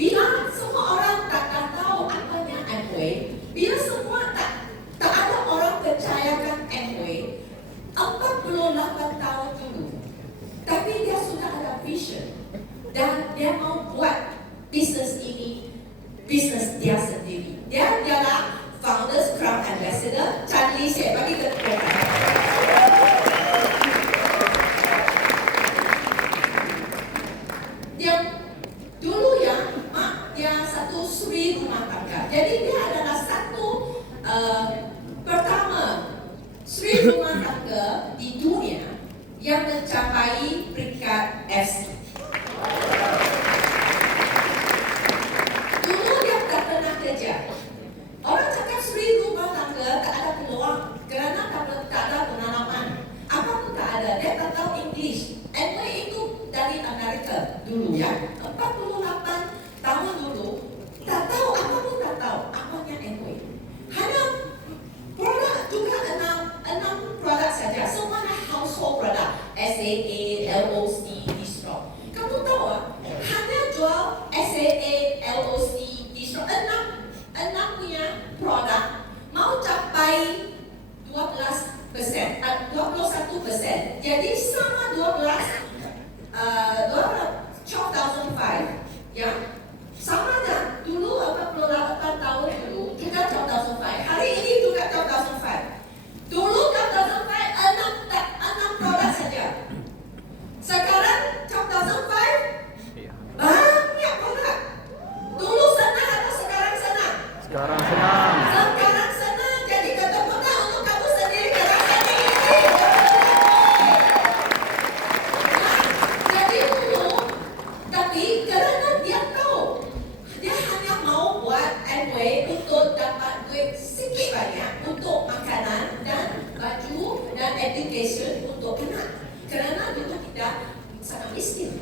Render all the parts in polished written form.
Bila semua orang tak tahu apanya Amway, bila semua tak ada orang percayakan Amway 48 tahun dulu, tapi dia sudah ada vision dan dia mau buat bisnes ini, bisnes dia sendiri. Dia adalah Founders Crown Ambassador Chan Lee Hsieh. Bagi tepuk dia dulu ya, mak dia satu suri rumah tangga. Jadi dia adalah satu pertama suri rumah tangga di dunia yang mencapai peringkat FC. Dulu dia tak pernah kerja. Orang cakap suri rumah tangga tak ada peluang kerana tak ada pengalaman. Apa pun tak ada. Dia tak tahu English. Amway itu dari Amerika dulu ya. 48 tahun dulu tak tahu apa pun tak tahu apanya Amway. Hanya produk juga enam produk saja. Semuanya household produk. SAA, LOC, Distro. Kamu tahu hanya jual SAA, LOC, Distro. Enam punya produk mau capai 21%. Jadi sama 12,005 ya. Sama dah dulu 48 tahun dulu juga 12,005. Hari ini juga 12,005. Dulu 12,005 enam produk saja. Sekarang 12,005 banyak produk. Dulu senang atau sekarang senang? Sekarang senang. Sekarang senang. Jadi kata produk untuk kamu sendiri kerana ini. Jadi dulu, tapi kerana dia tahu, dia hanya mau buat Amway untuk dapat duit sikit banyak untuk makanan dan baju dan education untuk anak. Kerana dulu kita sangat miskin.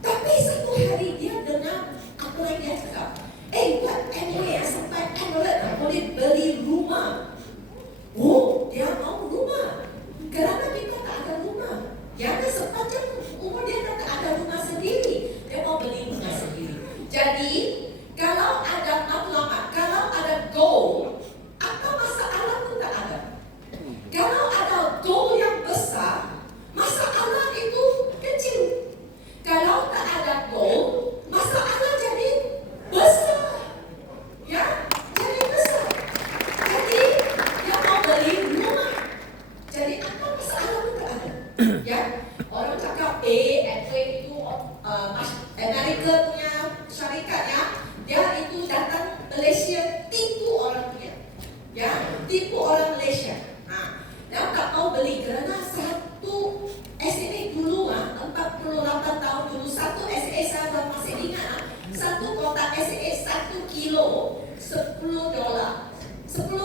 Tapi satu hari dia dengar apa yang dia cakap. Buat Amway sampai Emerald boleh beli rumah. Oh, dia mau rumah. Kerana kita tak ada rumah. Dia ada sepanjang umur dia tak ada rumah sendiri. Dia mau beli rumah sendiri. Jadi, kalau ada matlamat, kalau ada goal, apa masalah pun tak ada. Kalau ada goal yang besar, masalah itu kecil. Kalau tak ada goal, masalah jadi besar. Ya, jadi besar. Jadi, dia mau beli rumah. Jadi, apa masalah pun tak ada. Ya, orang cakap Amway itu Amerika punya syarikatnya, dia itu datang Malaysia tipu orang punya. Ya, tipu orang Malaysia. Dia tak mau beli kerana satu SAA dulu 48 tahun dulu, satu SAA saya masih ingat satu kotak SAA 1 kilo $10, 10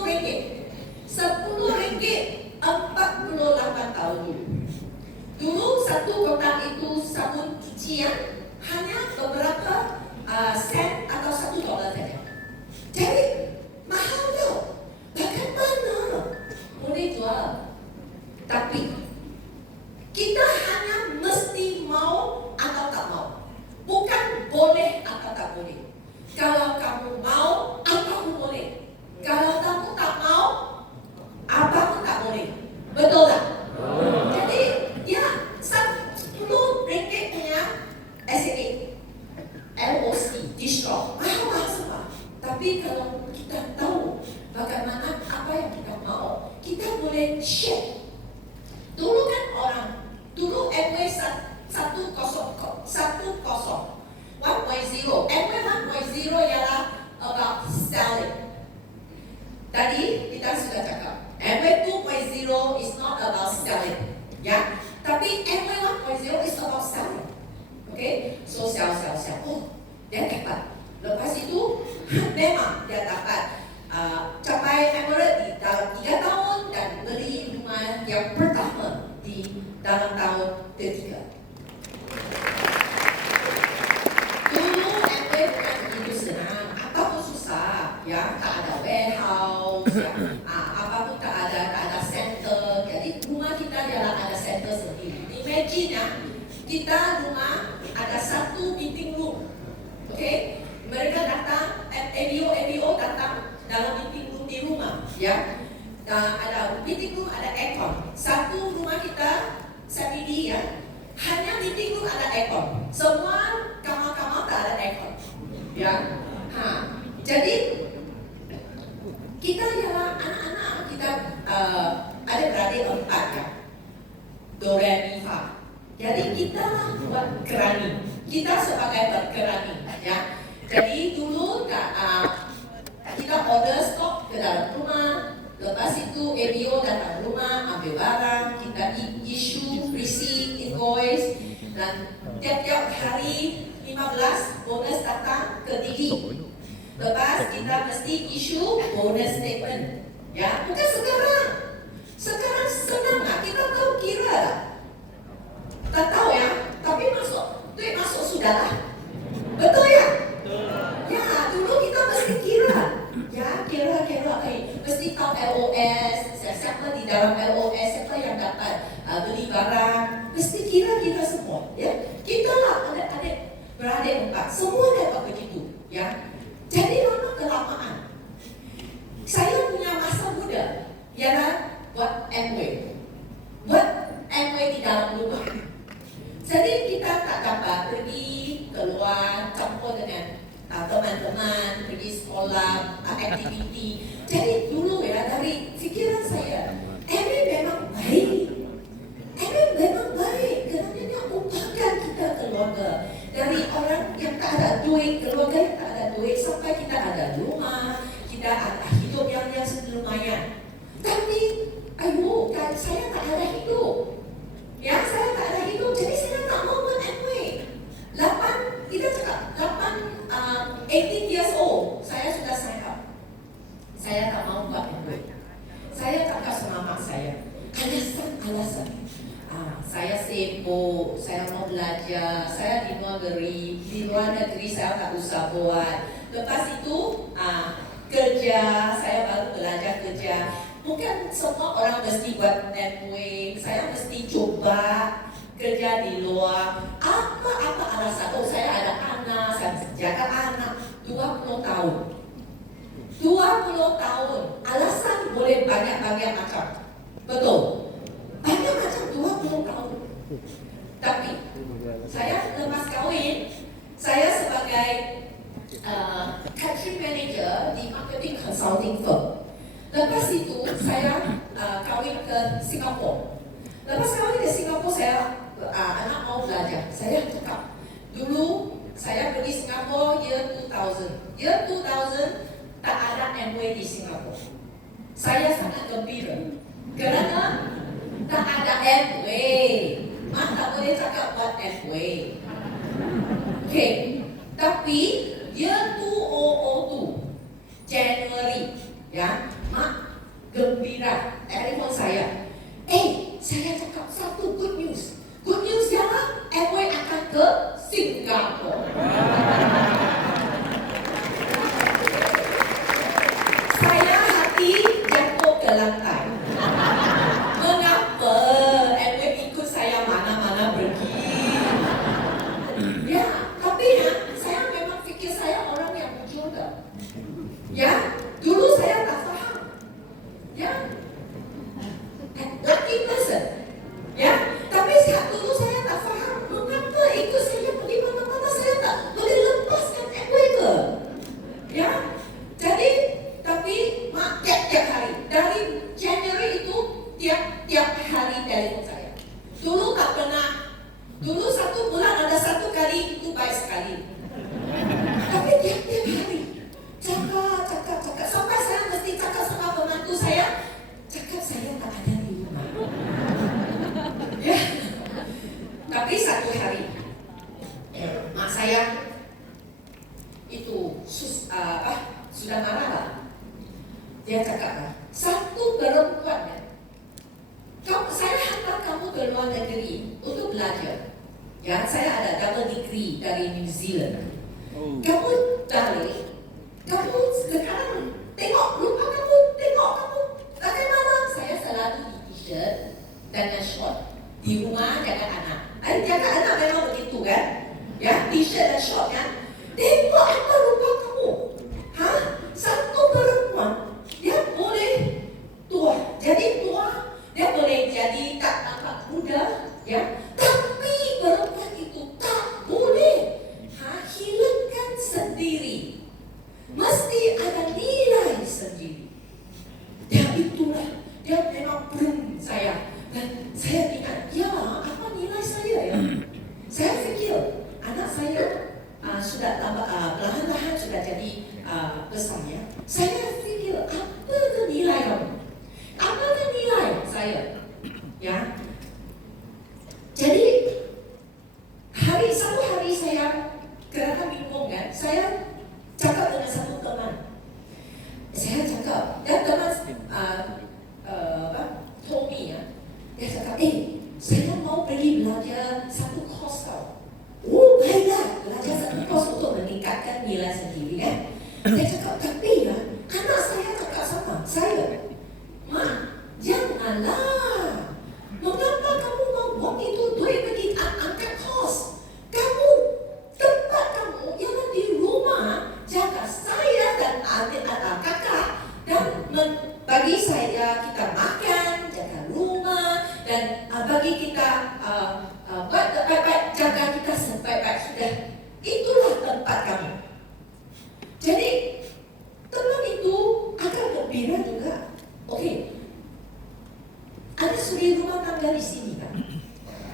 ringgit. 10 ringgit 48 tahun dulu. Dulu satu kotak itu sabun cucian hanya beberapa sen atau $1 saja. Jadi mahal tau. Bagaimana boleh jual? Tapi kita hanya mesti mau atau tak mau. Bukan boleh atau tak boleh. Kalau kamu mau, apa pun boleh. Kalau kamu tak mau, apa pun tak boleh. Betul tak? Jadi, ya, 10 ringgit punya SAA, LOC, Distro, mahal semua. Tapi kalau kita tahu bagaimana apa yang kita mau, kita boleh share. Dulu kan dulu Amway 1.0, Amway 1.0 ialah about selling. Tadi kita sudah cakap, Amway 2.0 is not about selling, ya. Tapi Amway 1.0 is about selling. Okay, so sell. Oh, dia dapat. Lepas itu memang dia dapat capai Emerald di dalam 3 tahun dan beli rumah yang pertama di dalam tahun ketiga. Dulu Amway bukan begitu senang, apa pun susah, ya, tak ada warehouse, ya, apa pun tak ada center. Jadi rumah kita adalah ada center sendiri. Imagine ya, kita rumah ada satu meeting room, okay? ada meeting room, ada aircon. Satu rumah kita sendiri ya, hanya meeting room ada aircon. Semua kamar-kamar tak ada aircon. Ya. Jadi kita ya anak-anak kita ada beradik 4 ya. Do, re, mi, fa. Jadi kita buat kerani. Kita sebagai berkerani ya. Jadi dulu kita order stok ke dalam rumah. Lepas itu ABO datang rumah, ambil barang, kita issue, receipt, invoice. Dan tiap-tiap hari 15 bonus datang ke Didi. Lepas kita mesti issue bonus statement. Ya, bukan sekarang. Sekarang senang lah, kita tahu kira lah. Tak tahu ya, tapi duit masuk sudah lah. Betul ya? Ya, dulu kita mesti kira. Ya, kira, mesti tahu LOS, siapa di dalam LOS, siapa yang dapat beli barang. Mesti kira semua. Ya, kita lah adik-adik beradik 4, semua dapat begitu. Ya, jadi lama kelamaan. Saya punya masa muda, ialah buat Amway. Buat Amway di dalam rumah. Jadi kita tak dapat pergi keluar, campur dengan teman-teman, pergi sekolah, aktiviti. Jadi dulu ya, dari fikiran saya, Amway memang baik. Amway memang baik, kerana dia upahkan kita keluarga. Dari orang yang tak ada duit, keluarga yang tak ada duit, sampai kita ada rumah, kita ada hidup yang lumayan. Tapi, kan saya tak ada hidup. Ya, saya tak ada hidup, jadi saya tak mau buat Amway. 18 years old, saya sudah sign up. Saya tak mau buat Amway. Saya tak kasih mama saya. Alasan. Saya sibuk, saya mau belajar, saya di luar negeri saya tak usah buat. Lepas itu kerja, saya baru belajar kerja. Bukan semua orang mesti buat Amway, saya mesti coba kerja di luar. Apa alasan? Saya ada anak, saya jaga anak 20 tahun. 20 tahun, alasan boleh banyak macam. Betul? Banyak macam 20 tahun. Tapi saya lepas kahwin, saya sebagai country manager di marketing consulting firm. Lepas itu saya kahwin ke Singapura. Lepas kahwin ke Singapura, saya anak mau belajar. Saya cakap, dulu saya pergi Singapura year 2000. Year 2000 tak ada Amway di Singapura. Saya sangat gembira kerana tak ada Amway. Tak boleh cakap buat Amway. Okay. Tapi year 2002 January, ya, mak gembira telefon saya. Saya cakap satu good news. Good news ialah Amway akan ke Singapura. Saya hati jatuh ke lantai. Mengapa Amway ikut saya mana-mana pergi? Ya, tapi saya memang fikir saya orang yang bujur dah. Ya, dulu saya tak faham. Ya, lucky person. Ya, tapi dulu saya tak faham mengapa ikut saya pergi mana-mana, saya tak boleh lepaskan Amway ke. Ya, jadi tapi mak tiap-tiap hari dari Januari itu tiap hari telefon saya. Dulu tak pernah. Dulu 1 bulan ada 1 kali, itu baik sekali. Tapi tiap-tiap hari cakap. Sampai saya mesti cakap sama pembantu saya, cakap saya tak ada di rumah. Ya. Tapi 1 hari mak saya itu sudah marah lah. Dia cakap, satu perempuan ya, saya hantar kamu ke luar negeri untuk belajar. Ya, saya ada double degree dari New Zealand. Kamu balik, kamu sekarang tengok rumah kamu, bagaimana? Saya selalu di t-shirt dan short di rumah jaga anak. Jaga anak memang begitu kan? Ya, t-shirt dan short kan? Tengok apa rumah kamu? Satu perempuan dia boleh tua. sudah perlahan-lahan sudah jadi besar ya. Saya fikir apa ke nilai kamu? Apa ke nilai saya? Ya. Jadi satu hari saya kerana bingung kan, saya cakap dengan satu teman. Saya cakap, dan teman Tommy ya, dia cakap, saya mau pergi belajar satu kos tau. Oh baiklah, belajar satu kos untuk meningkatkan nilai sendiri kan. Dia cakap, tapi ya, anak saya cakap sama saya, Mak, janganlah. Mengapa kamu mau buang itu duit pergi angkat kos? Kamu, tempat kamu ialah di rumah, jaga saya dan adik kakak dan bagi saya kita makan, jaga rumah dan bagi kita baik-baik jaga kita sebaik-baik sudah. Itulah tempat kamu. Jadi teman itu agak gembira juga. Okey. Ada suri rumah tangga di sini kan?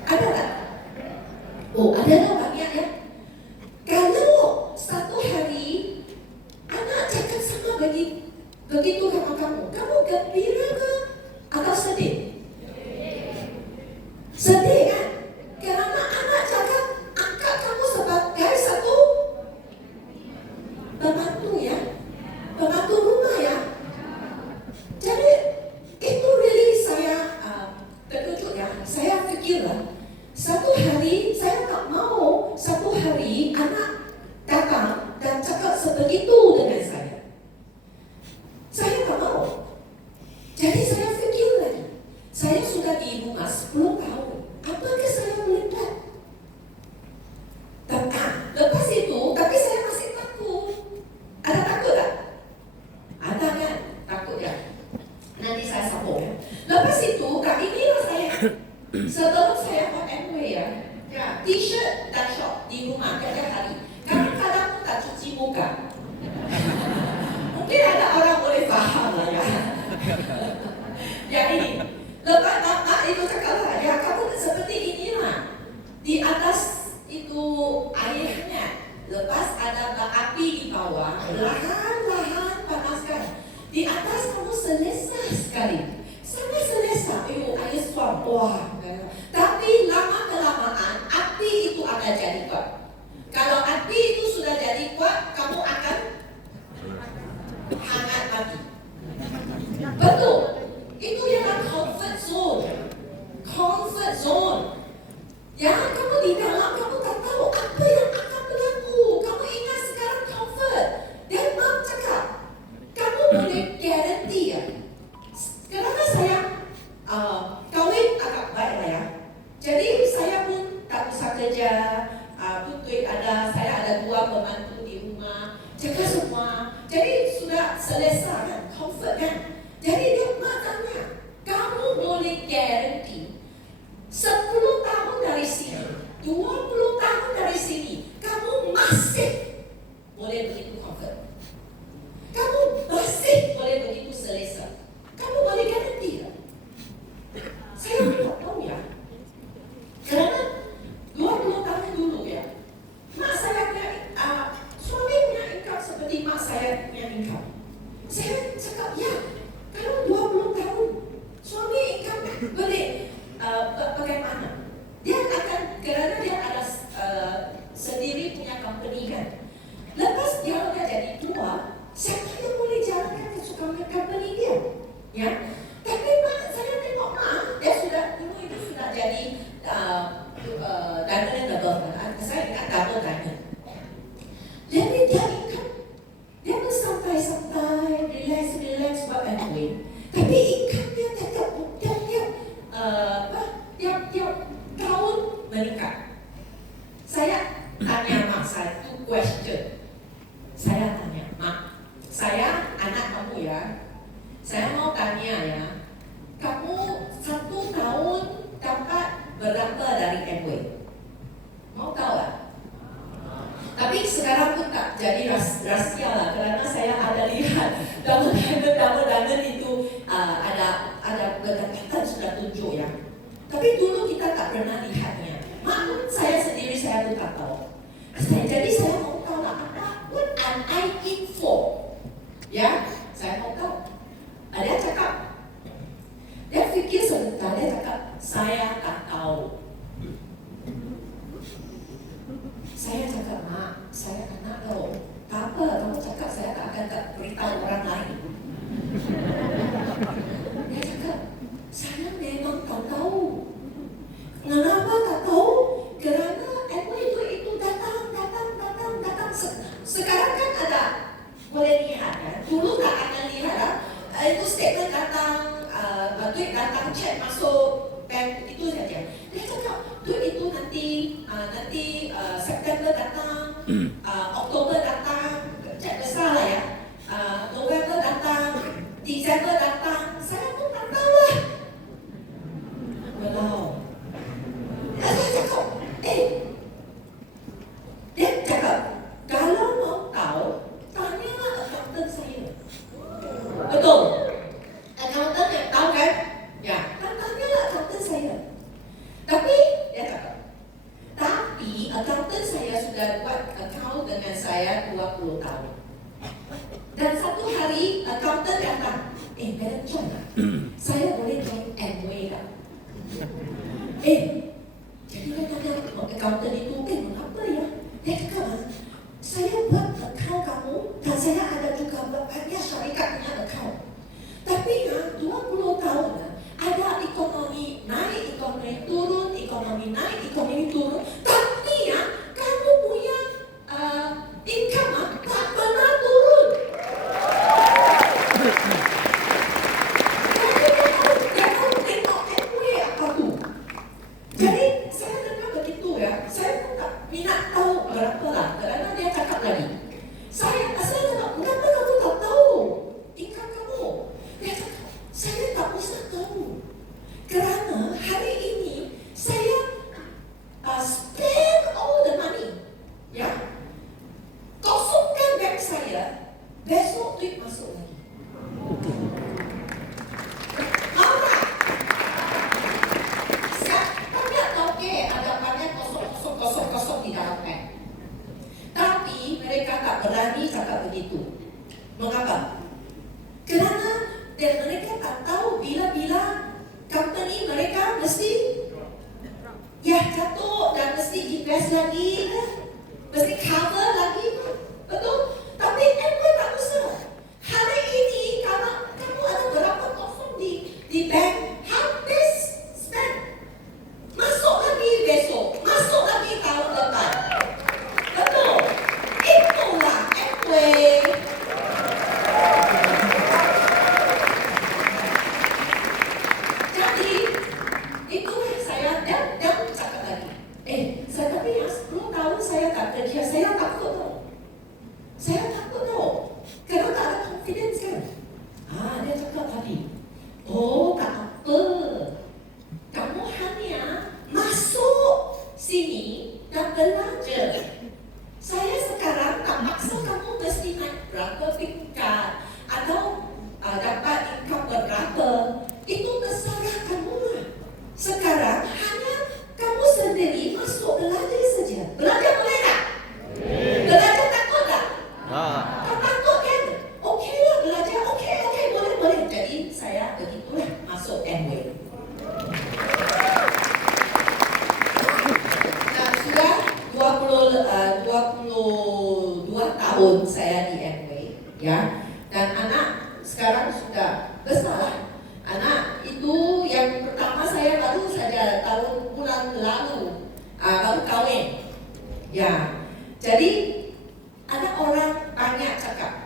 Ada tak? Oh, ada lah banyak ya. Kalau satu hari anak cakap sama begitu sama kamu gembira ke atau sedih? Sedih kan? Kerana anak cakap angkat kamu sebagai satu pembantu ya, pembantu rumah ya. Jadi itu really saya terkejut ya. Saya fikirlah satu hari saya tak mau satu hari anak datang dan cakap sebegitu dengan saya. Saya tak mau. Jadi saya fikir lagi. Saya sudah di rumah 10 tahun. Apakah saya boleh buat? Lepas itu, tapi saya masih takut. Ada takut tak? Ada kan? Takut ya? Nanti saya sambung ya. Lepas itu, inilah saya. Sebelum saya buat Amway ya, t-shirt dan short di rumah tiap hari. Kadang-kadang pun tak cuci muka. Mungkin ada orang boleh faham lah ya. Ya ini, lepas mak itu cakaplah, ya kamu seperti inilah. Di atas itu airnya, lepas ada api di bawah, lahan-lahan panaskan. Di atas kamu selesa sekali. Sangat selesa. Air suam. Wah. Tapi lama-kelamaan api itu akan jadi kuat. Kalau api itu sudah jadi kuat, kamu akan hangat lagi. Betul. Itu ialah comfort zone. Comfort zone. Ya, kamu di dalam, kamu tak tahu apa yang akan berlaku. Kamu ingat sekarang comfort. Dan Mak cakap, kamu boleh guarantee ya. Kerana saya kahwin agak baik lah ya. Jadi saya pun tak usah kerja. Duit ada, saya ada 2 pembantu di rumah. Jaga semua. Jadi sudah selesa kan, comfort kan. Jadi dia Mak tanya, kamu boleh guarantee 10 tahun dari sini, 20 tahun dari sini, kamu masih boleh begitu comfort. Kamu masih boleh begitu selesa. Kamu boleh garanti tak? Saya tak tahu ya. Kerana 20 tahun dulu ya, mak saya punya, suami punya income seperti mak saya punya income. Saya cakap, ya, kalau 20 tahun, suami income boleh bagaimana? Dia akan, kerana dia ada sendiri punya company kan. Lepas dia udah jadi tua, siapa yang boleh jalankan company dia? Ya, tapi mak saya tengok mak, dia sudah dulu itu sudah jadi diamond and above. Saya ingat double diamond. Jadi dia income, dia pun santai-santai, relax buat Amway. Tapi income dia tiap tahun meningkat. Saya tanya mak saya tu question. Saya tanya, Mak, saya anak kamu ya. Saya mau tanya ya, kamu 1 tahun dapat berapa dari Amway? Mau tahu tak? Tapi sekarang pun tak jadi rahsia lah, kerana saya ada lihat double diamond itu ada pendapatan sudah tunjuk ya. Tapi dulu kita tak pernah lihatnya. Mak, saya sendiri saya pun tak tahu. Jadi saya mau tahu boleh lihat kan? Dulu tak akan lihat lah. Itu statement datang, duit datang, cek masuk bank, itu saja. Dia cakap duit itu nanti September datang, Oktober datang, cek besar lah ya. November datang, Desember datang. Saya pun tak tahu lah. Walau. Saya cakap, dia cakap, kalau mau tahu, tanyalah accountant saya. Betul. Accountant yang tahu kan? Ya, tanyalah accountant saya. Tapi, dia cakap, tapi accountant saya sudah buat account dengan saya 20 tahun. Dan satu hari, accountant datang, Madam Chong, saya boleh join Amway tak? Jadi saya tanya accountant itu, mengapa ya? Dia cakap, saya buat account kamu dan saya ada juga banyak syarikat punya account. Tapi 20 tahun ada ekonomi naik, ekonomi turun, ekonomi naik, ekonomi turun. Tapi kamu punya income tak pernah turun. Dia harus tengok Amway apa tu. Jadi saya dengar begitu ya, saya pun tak minat tahu berapa lah. Kerana dia cakap lagi, saya cakap, kenapa kamu tak tahu income kamu? Dia cakap, saya tak usah tahu. Kerana hari ini saya spend all the money, ya, kosongkan bank saya, besok duit masuk lagi. Marah. Banyak tauke ada banyak kosong di dalam bank. Tapi mereka tak berani cakap begitu. Mengapa? Kerana mereka tak tahu bila-bila company mereka mesti jatuh dan mesti invest lagi, mesti cover lagi. Betul? Tapi tak usah. Hari ini kalau kamu ada berapa kosong di bank, habis spend. Masuk lagi besok, masuk lagi tahun depan. Betul? Itulah Amway. Jadi, itulah saya dan cakap lagi. Saya tapi 10 tahun saya tak kerja, saya takut tau. Saya takut tau. Kerana tak ada confidence kan. Dia cakap tadi, tak apa. Kamu hanya masuk sini dan belajar. Saya sekarang tak maksa kamu mesti naik berapa tingkat atau dapat income berapa. Itu terserah kamu lah. Sekarang hanya kamu sendiri masuk belajar saja. Belajar boleh tak? Belajar takut tak? Tak takut kan? Okey lah belajar. Okey, boleh. Jadi saya begitulah masuk Amway. Sudah 22 tahun saya di Amway, ya. Dan anak sekarang sudah besar lah. Anak itu yang pertama saya baru saja bulan lalu baru kahwin. Ya. Jadi ada orang banyak cakap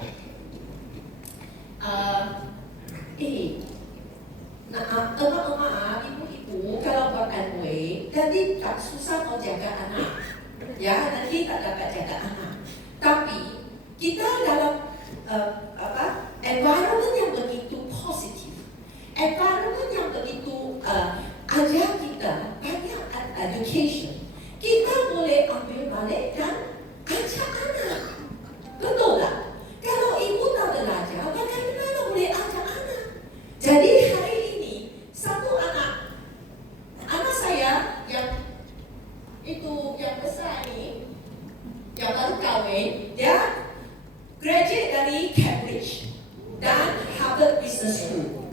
emak-emak, ibu-ibu kalau buat Amway jadi tak susah mau jaga anak. Ya, nanti tak dapat jaga anak. Tapi kita dalam environment yang begitu positif, environment yang begitu ajar kita banyak education, kita boleh ambil balik dan ajak anak. Betul tak? Kalau ibu tak belajar, bagaimana boleh ajak anak? Jadi hari ini satu anak saya yang besar ini, yang baru kahwin, dia graduate dari Cambridge dan Harvard Business School.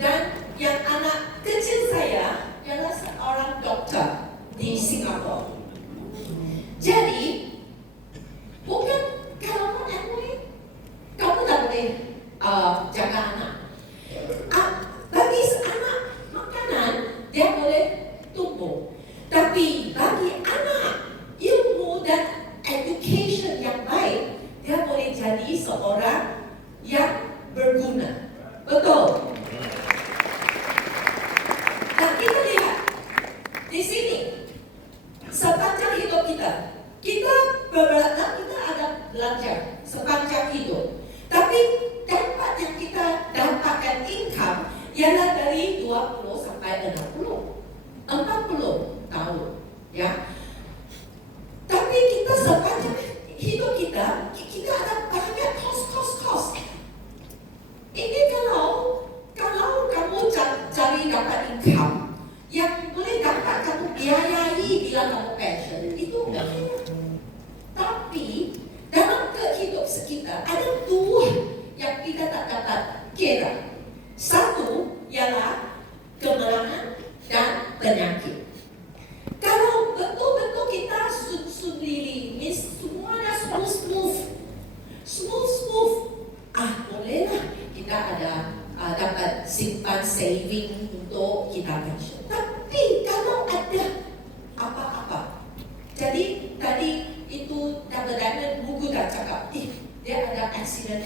Dan yang anak kecil saya ialah seorang doktor di Singapura. Jadi bukan kalau mau Amway, kamu tak boleh jaga anak. Bagi anak makanan dia boleh tumbuh. Tapi bagi anak ilmu dan education yang baik, dia boleh jadi seorang yang berguna. Betul. Dan kita lihat di sini sepanjang hidup kita ada belajar sepanjang hidup. Tapi dampak yang kita dapatkan income ialah dari 20 sampai 40 tahun, ya. Tapi kita sepanjang hidup kita ada banyak kos. Ini kalau kamu cari dapat income yang boleh dapat kamu biayai bila kamu pension, itu enggak. Tapi dalam kehidupan kita ada dua yang kita tak dapat kira. Satu ialah kemalangan dan penyakit. Kalau betul-betul kita sudahly semuanya smooth, bolehlah kita ada dapat simpan saving untuk kita pension. Tapi kalau ada apa-apa, jadi tadi itu Dr. Diamond buku dah cakap, dia ada accident,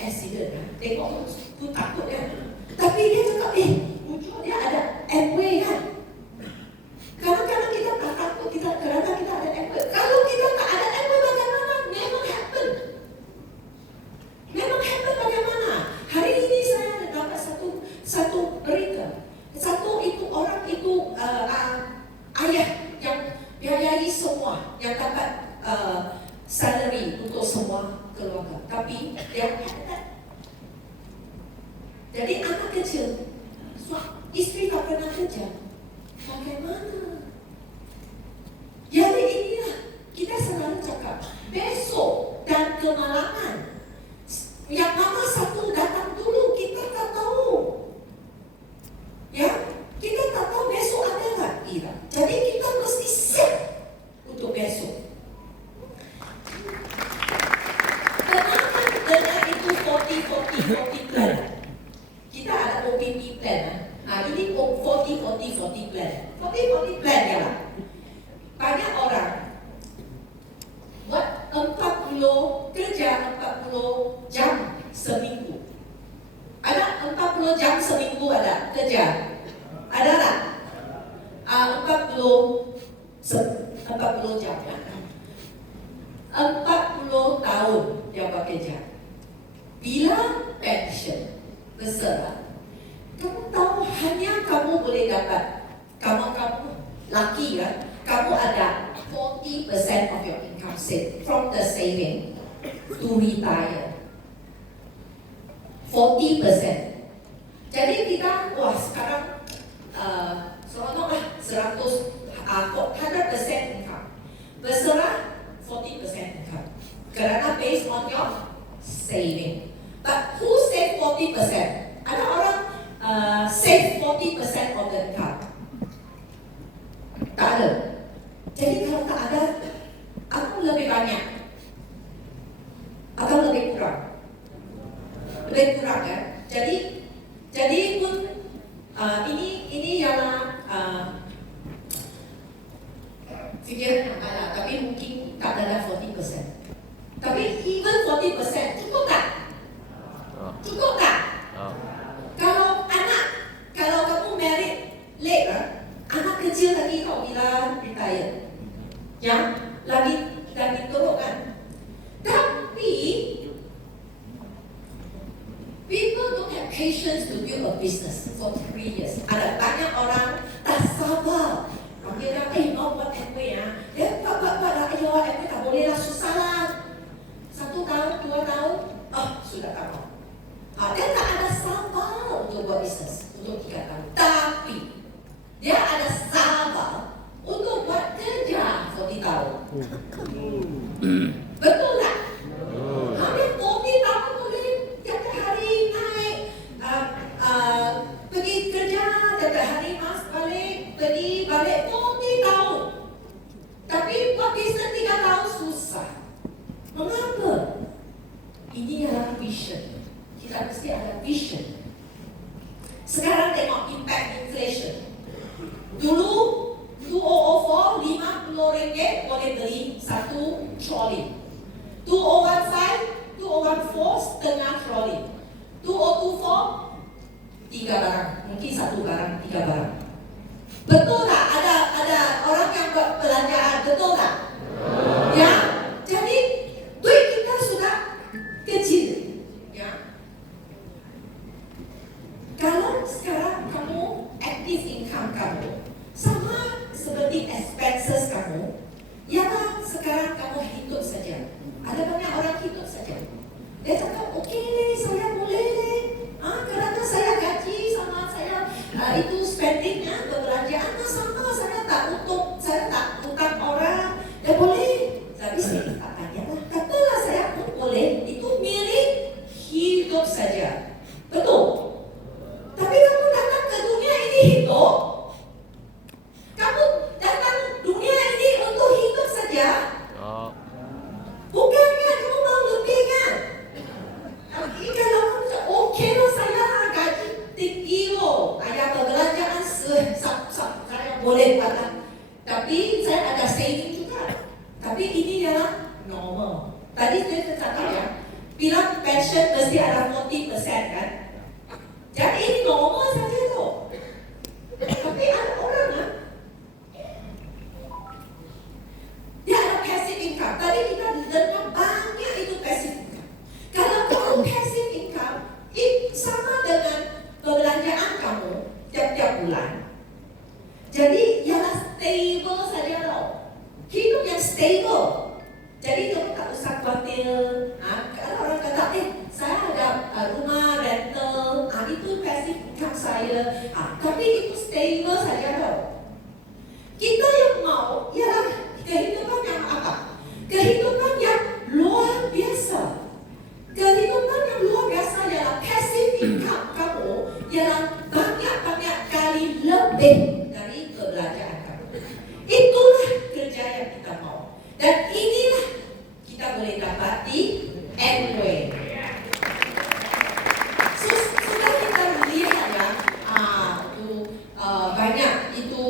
tengok tu takut kan. Tapi dia cakap, ujung dia ada Amway kan. Kadang-kadang kita tak takut, kerana kita ada Amway. Kalau kita tak ada Amway, bagaimana? Memang happen bagaimana? Hari ini saya dapat satu berita. Satu itu orang itu ayah yang biayai semua, yang dapat salary untuk semua keluarga. Tapi dia jadi anak kecil, isteri tak pernah kerja. Bagaimana? Jadi inilah kita selalu cakap, besok dan kemalangan yang mana satu datang dulu kita tak tahu. Ya, kita tak tahu besok ada tak kira. Jadi kita mesti set untuk besok. Kenapa dengan itu 40 plan? Kita ada OPP plan. Ini 40 plan. 40 plan ya lah. Banyak orang buat 40 jam seminggu. Ada 40 jam seminggu ada kerja. Ada tak? 40 jam ya. 40 tahun dia bekerja. Bila pension besar, kamu tahu hanya kamu boleh dapat, kamu laki ya, kamu ada 40% of your income saved from the saving to retire. 40%. Jadi kita sekarang seronoklah 100% income. Berserah 40% income. Kerana based on your saving. But who save 40%? Ada orang save 40% of the income. Tak ada. Jadi kalau tak ada, aku lebih banyak atau lebih kurang? Lebih kurang kan? Jadi pun ini ialah fikiran yang ada, tapi mungkin tak ada 40%. Tapi even 40% cukup tak? Cukup tak? Kalau kamu married late anak kecil lagi kau bila retire, ya lagi teruk kan? Tapi people don't have patience to build a business for 3 years. Ada banyak orang tak sabar. Dia dah mau buat Amway ya. Dia buat dah, ayo Amway tak boleh lah, susah lah. 1 tahun, 2 tahun, sudah tak mau. Dia tak ada sabar untuk buat bisnes untuk 3 tahun. Tapi dia ada sabar untuk buat kerja 40 tahun. Betul tak? Dia 40 tahun boleh tiap hari naik pergi kerja, tiap 2014 setengah troli. 2024 3 barang, mungkin 1 barang, 3 barang. Betul tak? Ada orang yang buat belanjaan, betul tak? Ya, jadi duit kita sudah kecil. Ya. Kalau sekarang kamu active income kamu sama seperti expenses kamu, ialah sekarang kamu hidup saja. Ada banyak orang hidup saja. Dia cakap, okey leh, saya boleh leh. Kerana saya gaji sama saya itu spendingnya, belanjaan sama, saya tak utang orang. Dia boleh. Tapi saya tak tanya lah. Katalah saya pun boleh. Itu milik hidup saja. Betul? Tapi kamu datang ke dunia ini hidup. Kamu datang dunia ini untuk hidup saja. Bukannya kamu mau lebih kan? Tapi kalau kamu cakap, okey lah saya gaji tinggi loh. Ada perbelanjaan saya boleh pakai. Tapi saya ada saving juga. Tapi ini adalah normal. Tadi saya cakap ya, bilang pension mesti ada 40% kan? Jadi ini normal saja tu. Tapi ada orang dia ada passive income. Tadi kita dengar banyak itu passive income. Kalau kamu passive income, sama dengan perbelanjaan kamu tiap-tiap bulan. Jadi ialah stable saja tau. Hidup yang stable. Jadi kamu tak usah khawatir. Kalau orang kata, saya ada rumah rental, itu passive income saya. Tapi itu stable saja tau. Kita yang mau ialah kehidupan yang apa? Kehidupan yang luar biasa. Kehidupan yang luar biasa ialah passive income kamu ialah banyak-banyak kali lebih dari perbelanjaan kamu. Itulah kerja yang kita mau. Dan inilah kita boleh dapat di Amway. Sudah kita lihat ya, banyak itu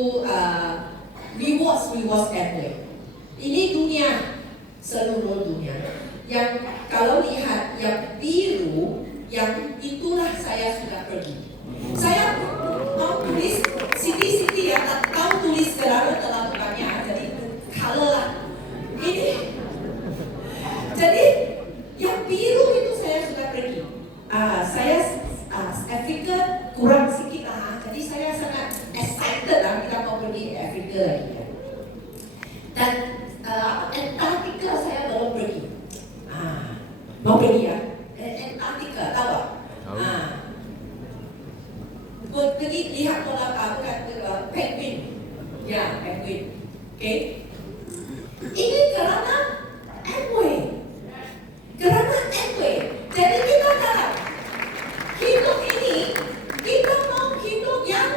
rewards Amway. Ini dunia, seluruh dunia. Yang kalau lihat yang biru, yang itulah saya sudah pergi. Saya mau tulis city ya, tak tahu tulis terlalu banyak, jadi color lah. Ini, jadi yang biru itu saya sudah pergi. Saya Afrika kurang sikit lah, jadi saya sangat excited lah kita mau pergi Afrika lagi. Dan Antartika saya belum pergi. Mau pergi ya? Antartika, tahu tak? Pergi lihat pola bukan penguin. Ya, penguin. Okay? Ini kerana Amway. Kerana Amway. Jadi kita dalam hidup ini, kita mau hidup yang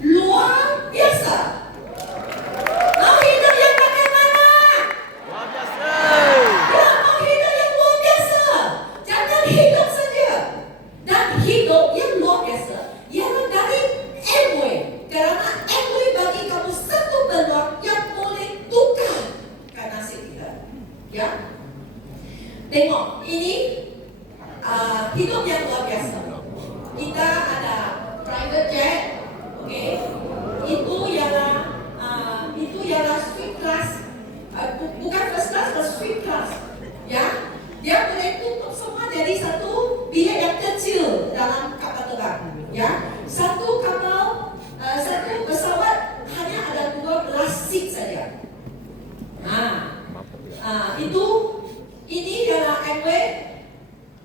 luar biasa. Mau hidup yang bagaimana? Luar biasa. Ya, mau hidup yang luar biasa. Jangan hidup saja. Dan hidup yang luar biasa ialah dari Amway. Kerana Amway bagi kamu satu peluang yang boleh tukarkan nasib kita. Ya. Tengok, ini hidup yang luar biasa. Kita ada private jet, okay? Itu ialah suite class, bukan first class, tapi suite class. Ya, dia boleh tutup semua jadi satu bilik yang kecil dalam kapal terbang. Ya, satu pesawat hanya ada 12 seat saja. Ini adalah Amway.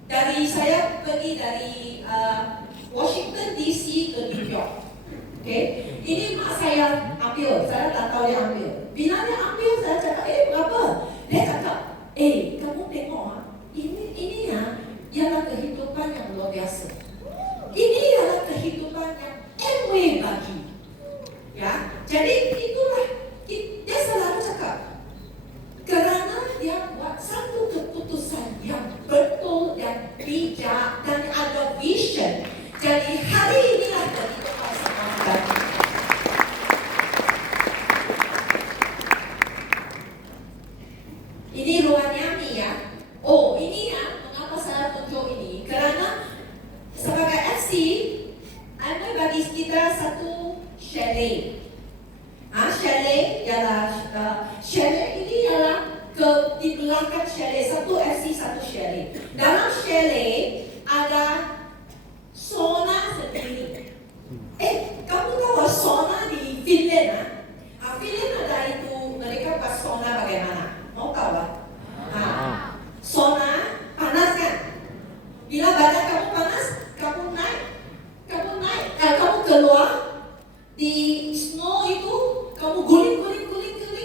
Dari saya pergi dari Washington DC ke New York. Okay. Ini mak saya ambil, saya tak tahu dia ambil. Bila dia ambil, saya cakap, berapa? Dia cakap, kamu tengok, ini ialah kehidupan yang luar biasa. Ini ialah kehidupan yang Amway bagi. Ya, jadi itulah dia selalu cakap. Kerana dia buat satu keputusan yang betul dan bijak dan ada vision. Jadi hari inilah kehidupan semangat. Ini ruangan ni ya. Ini ya, mengapa saya chalet ada sauna sendiri. Kamu tahu sauna di Finland? Finland ada itu, mereka buat sauna bagaimana? Mau tahu? Sauna panas kan? Bila badan kamu panas, kamu naik, kamu keluar di snow itu, kamu guling,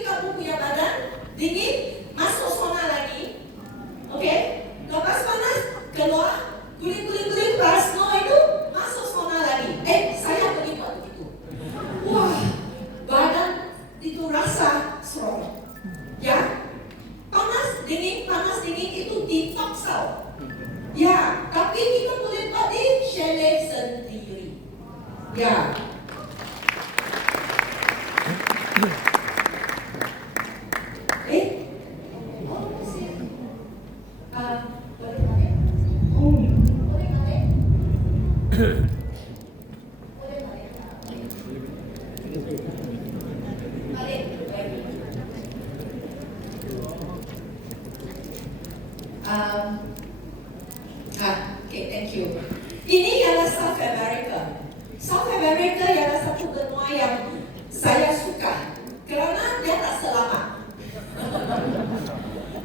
kamu punya badan dingin, masuk sauna lagi, oke? Lepas panas, keluar, guling, pas snow itu, masuk sauna lagi. Saya pergi buat begitu. Wah, badan itu rasa strong, ya? Panas dingin itu dipaksa. Ya, tapi kita boleh buat di chalet sendiri. Ya. Boleh pakai? Boleh pakai? Boleh pakai? Balik lagi. Okay, thank you. Ini adalah South America. South America adalah satu benua yang saya suka kerana dia tak selamat.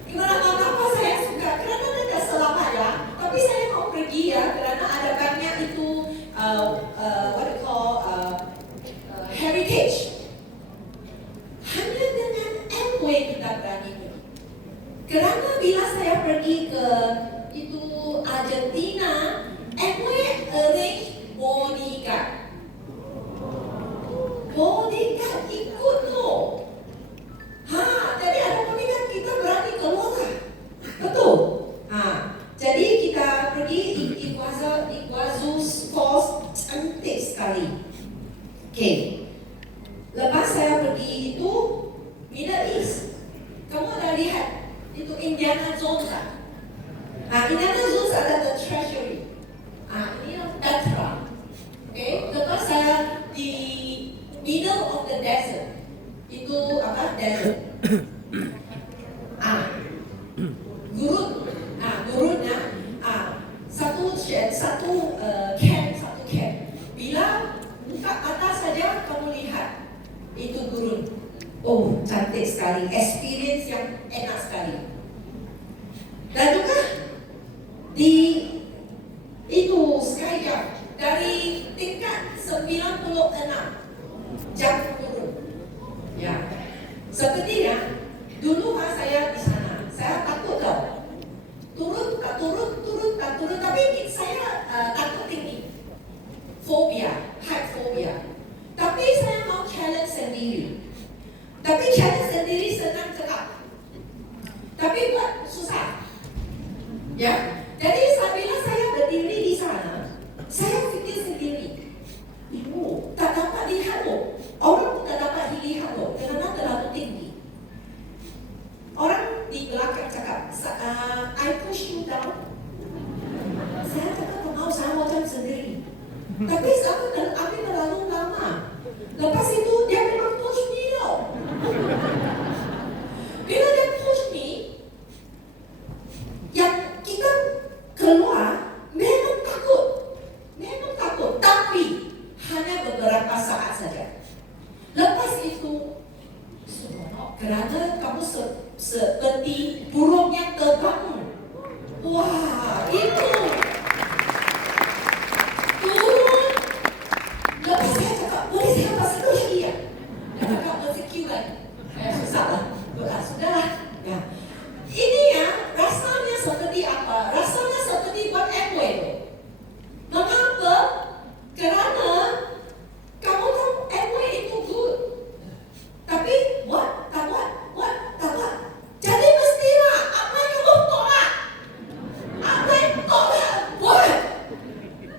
Kenapa saya suka? Kerana dia tak selamat ya. Tapi saya mau pergi ya kerana ada banyak itu what you call heritage. Hanya dengan Amway kita berani pergi. Kerana bila saya pergi ke itu Argentina, Amway arrange bodyguard. Bodyguard ikut loh. Jadi ada bodyguard kita berani keluar. Betul. Jadi kita pergi Iguazu Falls, cantik sekali. Okay. Lepas saya pergi itu Middle East. Kamu ada lihat itu Indiana Jones kan? Indiana Jones ada the treasury. Ini Petra. Okay. Lepas saya di middle of the desert. Itu apa? Desert. Gurunnya satu camp. Bila buka mata saja kamu lihat itu gurun. Oh, cantik sekali. Experience yang enak sekali. Dan juga di itu skyjump dari tingkat 96 jatuh turun. Ya, sepertinya dulu saya di sana, saya takut tau. Turun, tapi saya takut tinggi. Height phobia. Tapi saya mau challenge sendiri. Tapi challenge sendiri senang cakap. Tapi buat susah. Ya, jadi bila saya berdiri di sana, saya fikir sendiri. Ibu, tak dapat lihat loh. Orang pun tak dapat lihat loh, kerana terlalu tinggi. Orang di belakang cakap, I push you down. Saya cakap tak mau, saya mau jalan sendiri. Tapi saya ambil terlalu lama. Lepas itu dia memang push me loh. Bila dia push me, yang kita keluar memang takut. Tapi hanya beberapa saat saja. Lepas itu, kerana kamu seperti burung yang terbang. Wah, itu turun. Lepas saya cakap, boleh saya pasal lagi ya? Dia cakap bersecure lagi. Susah lah. Sudahlah. Ya. Ini ya, rasanya seperti apa? Rasanya seperti buat Amway. Mengapa? Kerana kamu tahu Amway itu good. Tapi tak buat. Jadi mestilah apa yang kamu tolak? Buat.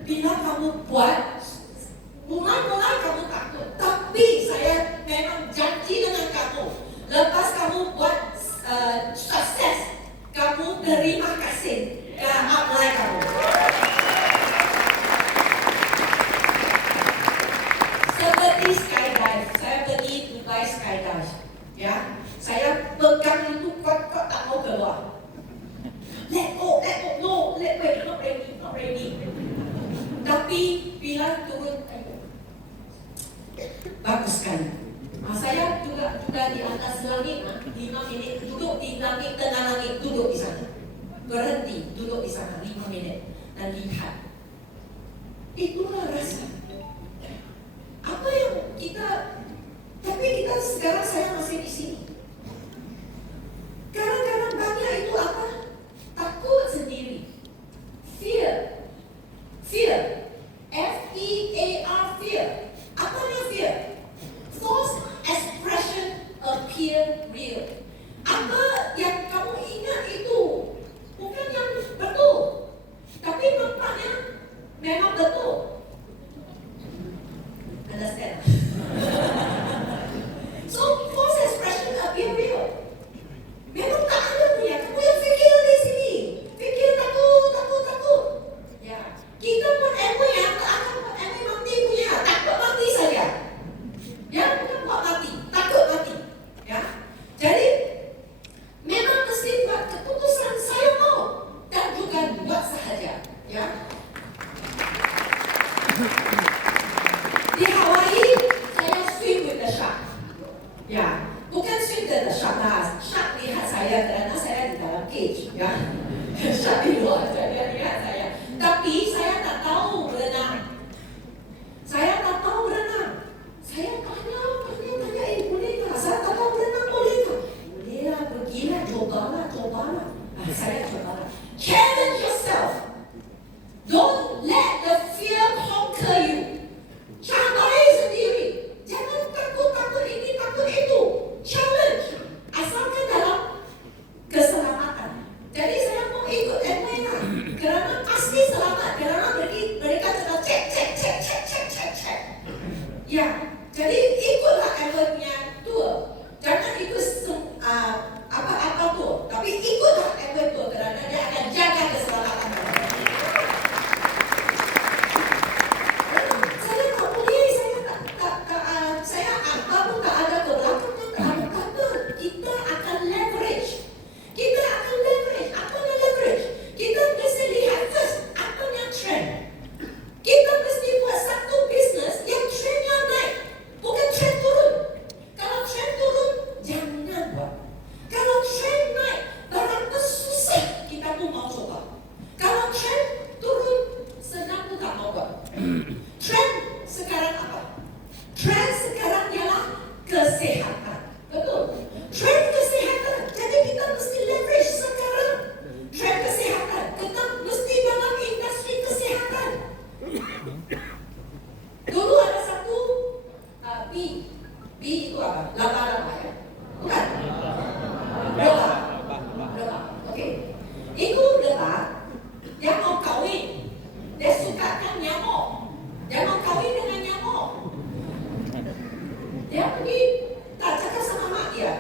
Bila kamu buat, mulai kamu takut. Tapi saya memang janji dengan kamu. Lepas kamu buat sukses, kamu terima kasih ke upline kamu. Seperti skydive, saya pergi Dubai skydive, ya, saya pegang itu kuat tak mau keluar. Let go, no, let go. berhenti, duduk di sana 5 minit dan lihat. Itulah rasa. Apa yang kita, tapi kita sekarang saya masih di sini. Kadang-kadang banyak itu apa? Takut sendiri. Fear. Fear. F-E-A-R, fear. Apanya fear? False expression appear real. Apa yang kamu ingat itu bukan yang betul, tapi nampaknya memang betul. Understand? So false expression appear real. Memang tak ada punya. Kamu yang fikir di sini, fikir takut. Ya, kita pun yang tak akan mati punya, takut mati saja. Ya, bukan buat mati, takut mati. Ya, jadi memang mesti buat keputusan saya mau dan bukan buat sahaja. Ya. Di Hawaii, saya swim with the shark. Ya, bukan swim with the shark lah. Shark lihat saya kerana saya di dalam cage. Ya, shark di luar dia lihat saya. Tapi saya tak tahu berenang. Saya tanya, boleh tak? Saya tak tahu berenang, boleh tak? Boleh lah, pergilah, cobalah. Saya cobalah. Challenge yourself. Don't let the fear conquer you. Cabai sendiri. Jangan takut ini, takut itu. Challenge. Asalkan dalam keselamatan. Jadi saya mau ikut Edwin lah. Kerana pasti selamat. Kerana mereka cakap cek. Ya. Jadi ikutlah Edwin punya tour. Jangan ikut apa-apa tour. Tapi ikutlah Edwin tour. Kerana dia akan jaga keselamatan. Saya apa pun tak ada ke belakangnya, tak ada kata. Kita akan leverage. Apa yang leverage? Kita mesti lihat first, apa yang trend. Kita mesti buat satu bisnes yang trendnya naik, bukan trend turun. Kalau trend turun, jangan buat. Kalau trend naik, barang susah, kita pun mau coba. Kalau trend turun, senang pun tak mau buat. Trend sekarang apa? Trend sekarang ialah kesihatan. Betul? Trend kesihatan. Jadi kita mesti leverage sekarang. Trend kesihatan. Kita mesti dalam industri kesihatan. Dulu ada satu B. B itu apa? Laba-laba ya? Bukan? Lebah. Okey. Itu lebah yang mau kahwin. Dia sukakan nyamuk. Dia mau kahwin dengan nyamuk. Dia pergi, tak cakap sama mak dia.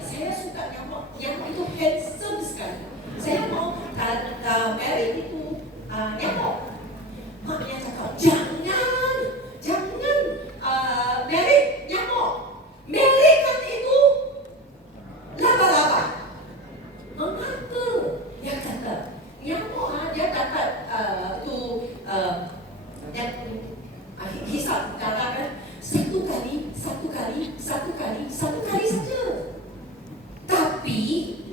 Saya suka nyamuk. Nyamuk itu handsome sekali. Saya mau marry itu nyamuk. Maknya cakap, jangan marry nyamuk. Marry kan itu laba-laba. Mengapa? Dia kata, nyamuk dia dapat yang hisap darah kan. Satu kali saja. Tapi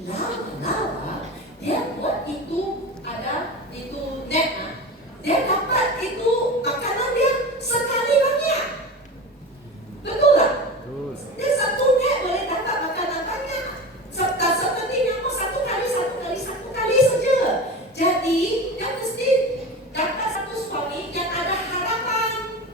lama-lama dia buat itu ada itu net. Dia dapat itu makanan dia sekali banyak. Betul tak? Dia satu net boleh dapat makanan banyak. Seperti nyamuk satu kali saja. Jadi dia mesti dapat satu suami yang ada harapan.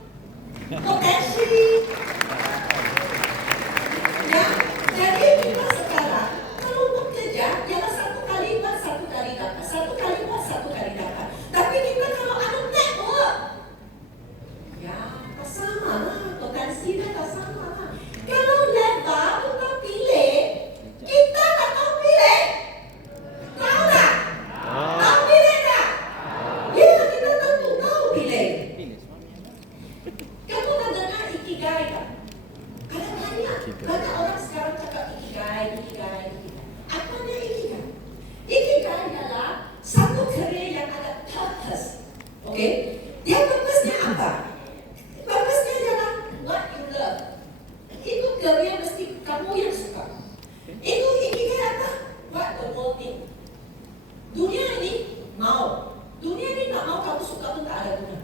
mau. Dunia ni tak mau kamu suka pun tak ada guna.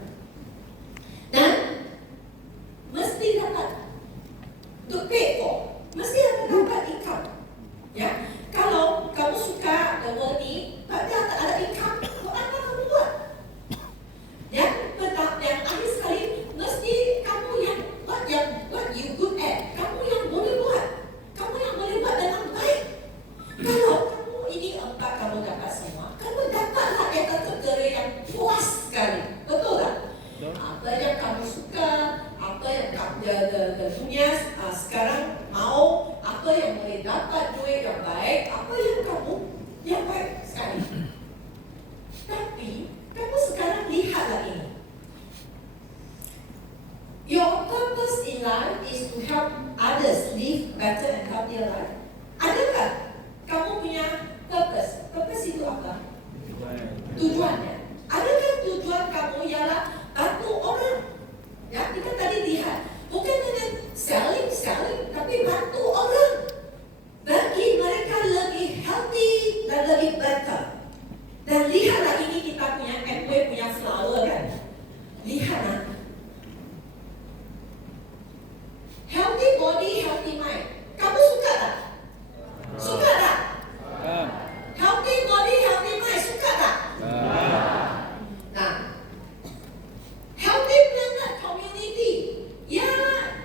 Dan mesti dapat to pay for, mesti dapat income. Ya, kalau kamu suka the world ni, tapi tak ada income, buat apa kamu buat? Yang akhir sekali mesti kamu yang what you good at, kamu yang boleh buat, kamu yang boleh buat dengan baik. Kalau kamu ini 4 kamu dapat semua, kamu dapatlah kerja yang puas sekali, betul tak? Apa yang kamu suka, apa yang dunia sekarang mau, apa yang boleh dapat duit yang baik, apa yang kamu yang baik sekali. Tapi kamu sekarang lihatlah ini. Your purpose in life is to help others live better and healthier life. Adakah kamu punya purpose? Purpose itu apa? Tujuannya. Adakah tujuan kamu ialah bantu orang? Ya, kita tadi lihat bukan dengan selling, tapi bantu orang bagi mereka lebih healthy dan lebih better. Dan lihatlah ini kita punya Amway punya flower kan. Lihatlah. Healthy body, healthy mind. Kamu suka tak? Suka tak? Healthy body, healthy mind. Suka tak? Nah, healthy planet community. Ya,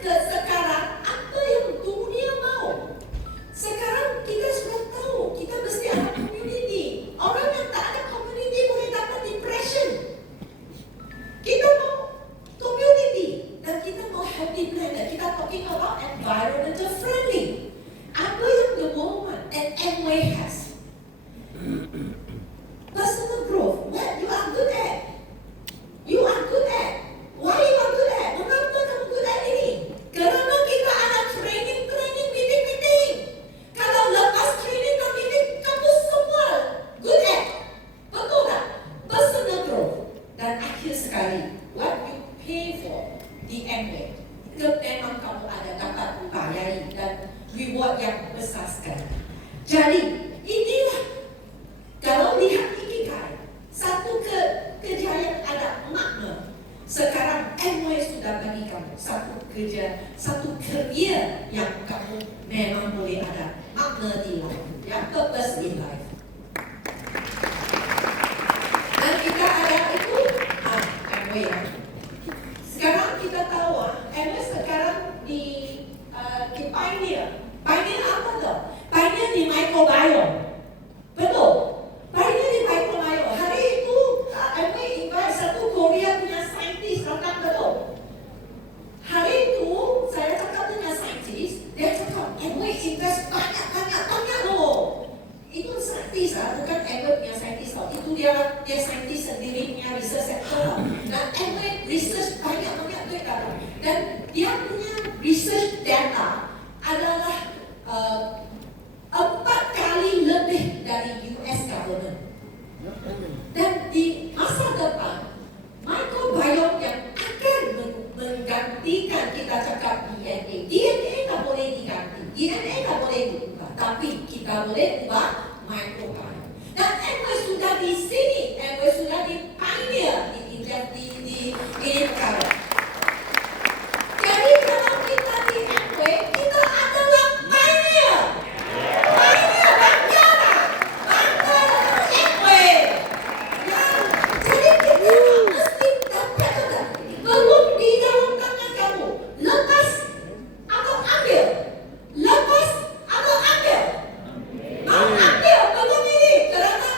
sekarang apa yang dunia mau? Sekarang kita sudah tahu kita mesti ada community. Orang yang tak ada community boleh dapat depression. Kita mau community dan kita mau healthy planet. Kita talking about environmental friendly. Apa yang the moment and Amway has? Personal growth. What you are good at? You are good at. Why you are good at? Mengapa kamu good at ini? Kerana kita ada training, meeting. Kalau lepas training dan meeting, kamu semua good at. Betul tak? Personal growth. Dan akhir sekali, what you pay for the Amway. Memang kamu ada dapat bayari dan reward yang besar sekali. Jadi, inilah kalau lihat ikigai, satu kerja yang ada makna. Sekarang Amway sudah bagi kamu satu kerja, satu career yang kamu memang boleh ada makna di life, ya, purpose in life. Dan kita ada itu Amway ya. Sekarang kita tahu Amway sekarang di Pioneer. Pioneer apa tuh? Pioneer di microbiome. Betul? Pioneer di microbiome. Hari itu Amway invite satu Korea punya saintis datang, betul? Hari itu saya cakap dengan saintis, dia cakap Amway invest banyak loh. Itu saintis bukan Amway punya saintis loh. Itu dia saintis sendiri punya research center. Dan Amway research banyak duit dapat. Dan dia punya research data adalah 4 kali lebih dari US government. Dan di masa depan, microbiome yang akan menggantikan kita cakap DNA. DNA tak boleh diganti, DNA tak boleh diubah, tapi kita boleh ubah microbiome. Dan Amway sudah di sini, Amway sudah di pioneer di ini perkara. Jadi kalau kita di Amway, kita adalah pioneer. Pioneer bangga Amway. Ya, jadi kita mesti dapat belum di dalam tangan kamu. Lepas atau ambil. Lepas atau ambil. Mau ambil belum ini kerana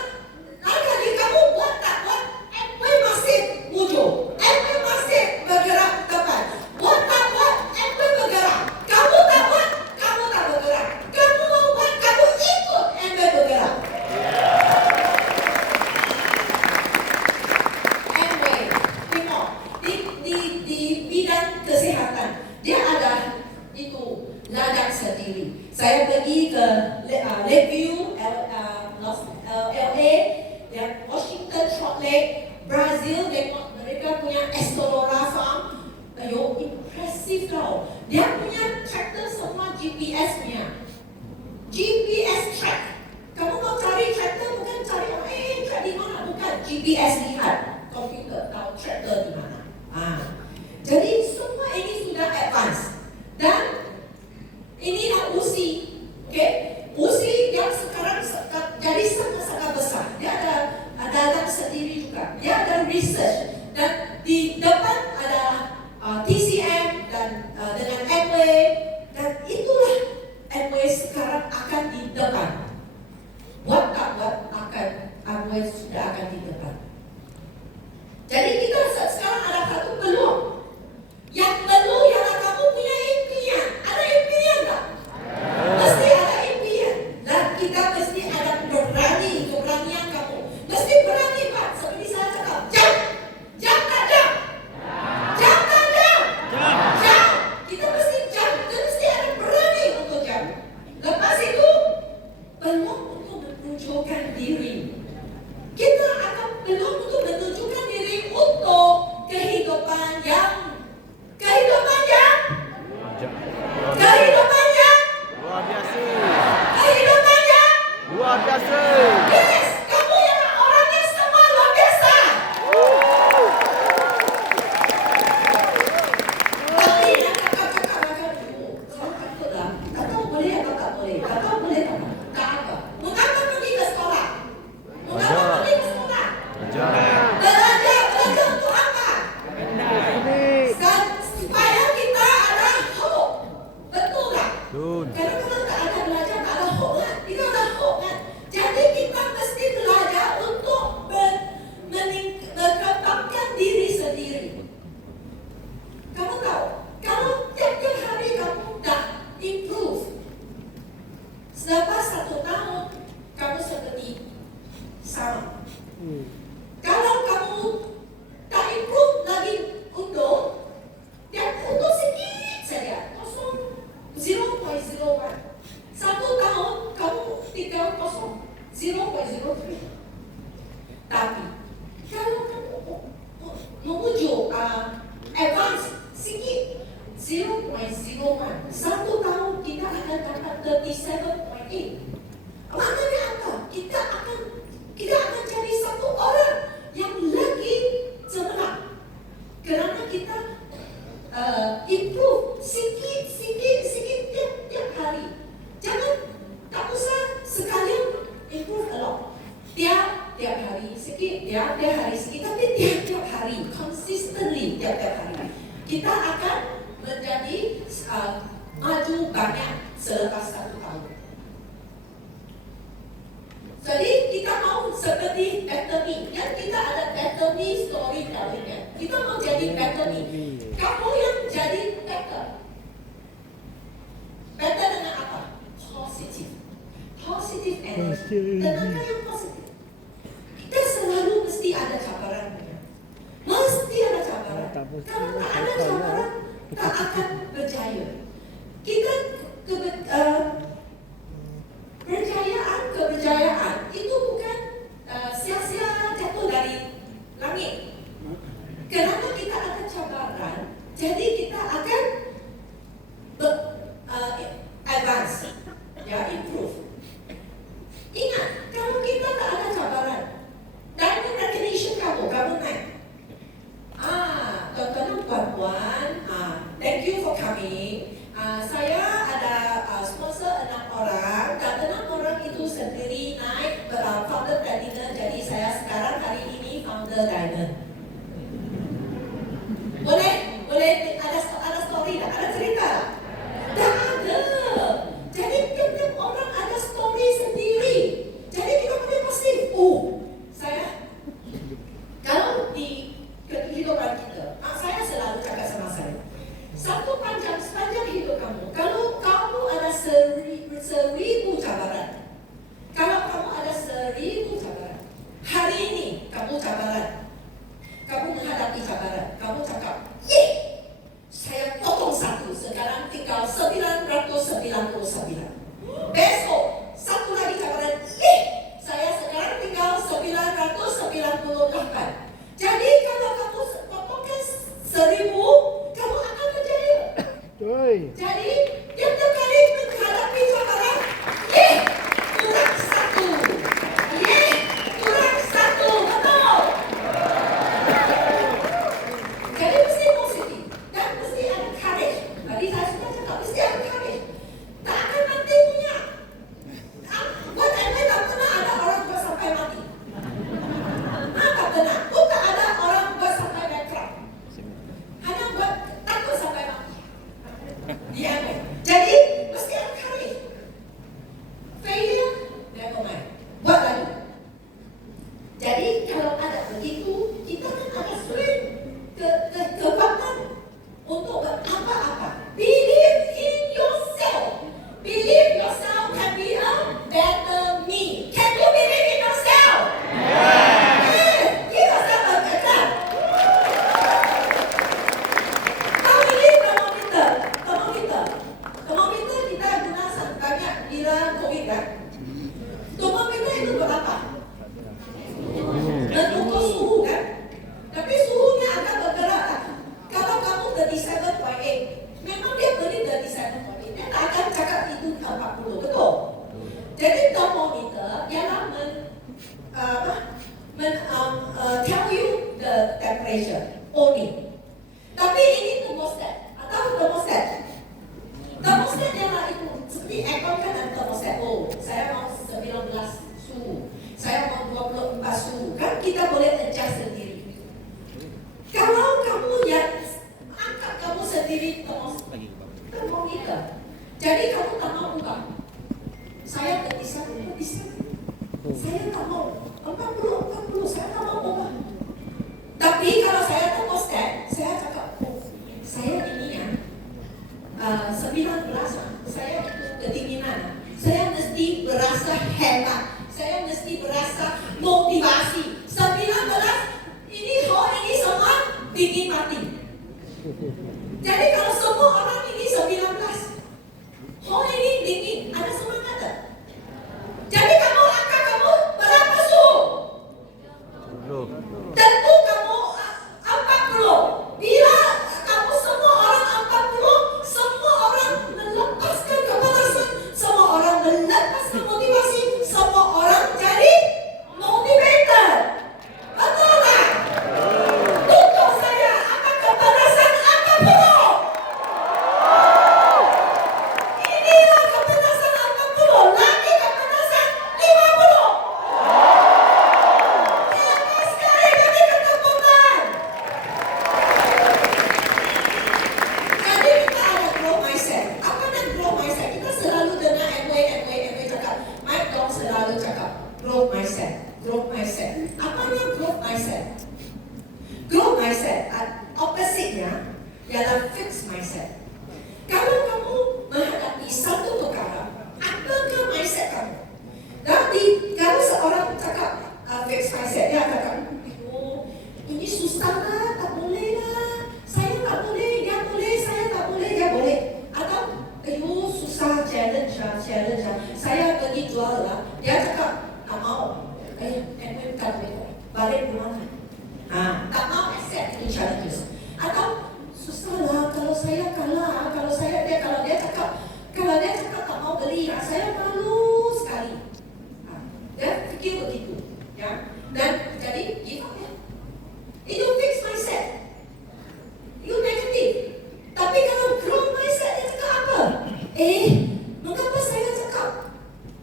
kali kamu buat tak buat, Amway masih muncul. Amway masih bergerak depan. Buat tak buat, Amway bergerak. Kamu tak buat, kamu tak bergerak. Kamu mau buat, kamu ikut Amway bergerak. Amway, tengok di bidang kesihatan dia ada itu ladang sendiri. Saya pergi ke Lakeview, LA, dan Washington, Salt Lake, Brazil. Tengok mereka punya Estorora Farm. Ayo, impresif tau. Dia punya tractor semua GPS punya. GPS track. Kamu mau cari tractor bukan cari track di mana, bukan. GPS lihat komputer tahu tractor di mana. Jadi semua ini sudah advance dan inilah USI, okay? USI yang sekarang jadi sangat-sangat besar. Dia ada dalam sendiri juga. Dia ada research dan di depan ada TCM dan dengan Amway dan itulah Amway sekarang akan di depan. Buat tak buat akan Amway sudah akan di depan. Jadi kita sekarang ada satu peluang. Yang perlu ialah kamu punya impian. Ada impian tak? Mesti ada impian. Dan kita mesti ada keberanian kamu. Mesti berani Pak. Seperti saya cakap, jam. Jam tak jam? Jam tak jam? Jam. Kita mesti jam. Kita mesti ada berani untuk jam. Lepas itu, peluang untuk menunjukkan diri. Kita akan peluang untuk menunjukkan diri untuk kehidupan yang luar biasa. Yes, kamu yang orangnya semua luar biasa. Tapi yang cakap dulu, kalau takutlah, kakak boleh atau tak boleh? Kakak boleh tak? Tak apa. Mengapa pergi ke sekolah? Mengapa pergi ke sekolah? Belajar untuk apa? Supaya kita ada hope. Betul tak? Kalau kita tak ada belajar, tak ada hope kan? Kita ada hope kan? Jadi kita mesti belajar untuk mengembangkan diri sendiri. Kamu tahu, kalau tiap-tiap hari kamu dah improve, selepas 1 tahun, kamu seperti sama. Kalau kamu tak improve lagi undur, dia undur sikit saja, kosong 0.01. 1 tahun kamu tinggal kosong 0.03. Tapi kalau kamu menuju advance sikit 0.01, 1 tahun kita akan dapat 37.8. Maknanya apa? Kita akan jadi satu orang yang lagi cemerlang kerana kita improve sikit tiap hari. Jangan tak usah sekalian improve a lot. Tiap hari sikit, tiap hari sikit, tapi tiap hari consistently tiap hari kita akan menjadi maju banyak selepas 1 tahun. Jadi kita mau seperti Better Me. Yang kita ada Better Me storytelling ya. Kita mau jadi Better Me. Kamu yang jadi better. Better dengan apa? Positive energy. Tenaga yang positif. Kita selalu mesti ada cabaran. Mesti ada cabaran. Kalau tak ada cabaran, tak akan berjaya. Kita keberjayaan itu bukan sia-sia jatuh dari langit. Kerana kita ada cabaran, jadi kita akan advance, ya, improve. Ingat, kalau kita tak ada cabaran, diamond recognition kamu naik. Tuan-tuan, puan-puan, thank you for coming. Saya ada sponsor 6 orang dan 6 orang itu sendiri naik founder platinum. Jadi saya sekarang hari ini founder diamond. Boleh ada story tak? Ada cerita tak? Tak ada. Jadi tiap-tiap orang ada story sendiri. Jadi kita boleh pasti, saya kalau di kehidupan kita, saya selalu cakap sama saya, sepanjang hidup kamu, kalau kamu ada 1000 cabaran, kalau kamu ada 1000 cabaran, hari ini kamu cabaran, kamu menghadapi cabaran, kamu cakap, saya potong 1, sekarang tinggal 999. Besok, 1 lagi cabaran, saya sekarang tinggal 998. Jadi kalau kamu potongkan 1000, kamu akan berjaya. Jadi tiap-tiap kali menghadapi cabaran, kurang 1, kurang 1, betul. begitu, kita kan ada swing kekuatan untuk apa-apa. Believe in yourself. Believe yourself can be a better me. Can you believe in yourself? Yes. Give yourself a clap. How many thermometer? Thermometer kita guna banyak bila COVID kan? Thermometer itu berapa? Mengukur suhu kan? Tapi suhunya akan bergerak kan? Kalau kamu 37.8, memang dia beli 37.8, dia tak akan cakap itu 40, betul? Jadi thermometer ialah tell you the temperature only. Tapi ini thermostat atau thermostat. Thermostat ialah itu seperti aircon kan ada thermostat. Oh, saya mau 19 suhu, saya mau 24 suhu. Kan kita boleh adjust sendiri. Kalau kamu yang angkat kamu sendiri thermometer, jadi kamu tak mau ubah. Saya 31, saya tak mau 40, saya tak mau ubah. Tapi kalau saya thermostat, saya cakap, oh, saya ini ya 19, saya itu kedinginan. Saya mesti berasa hebat. Saya mesti berasa motivasi. 19, ini hari ini semua dingin mati. Jadi kalau semua orang ini 19, hari ini dingin, ada semangat tak? Jadi kamu angkat kamu berapa suhu? Tentu kamu 40. Bila kamu semua orang 40, semua orang melepaskan kepanasan, semua orang melepaskan motivasi, semua orang jadi motivated. Betul tak? Untuk saya, apa kepanasan 40? Inilah kepanasan 40, lagi kepanasan 50. Hebat sekali bagi ketakutan. Jadi kita ada growth mindset. Apa dan growth mindset? Kita selalu dengar MW cakap. Mike Dong selalu cakap growth mindset. Apa yang growth mindset? Growth mindset, opposite-nya ialah fixed mindset. Kalau kamu menghadapi satu perkara, apakah mindset kamu? Jadi kalau seorang cakap fixed mindset, dia cakap, oh, ini susah lah, tak boleh lah. Saya tak boleh, dia boleh, saya tak boleh, dia boleh. Atau, susah, challenge lah. Saya pergi jual lah, dia cakap, tak mau. Tak boleh, balik rumah. Tak mau accept ini challenges. Atau, susah lah, kalau saya kalah, kalau dia cakap tak mau beli, saya malu sekali. Dia fikir begitu, ya. Dan jadi give up ya. Itu fixed mindset. Itu negatif. Tapi kalau growth mindset dia cakap apa? Mengapa saya cakap?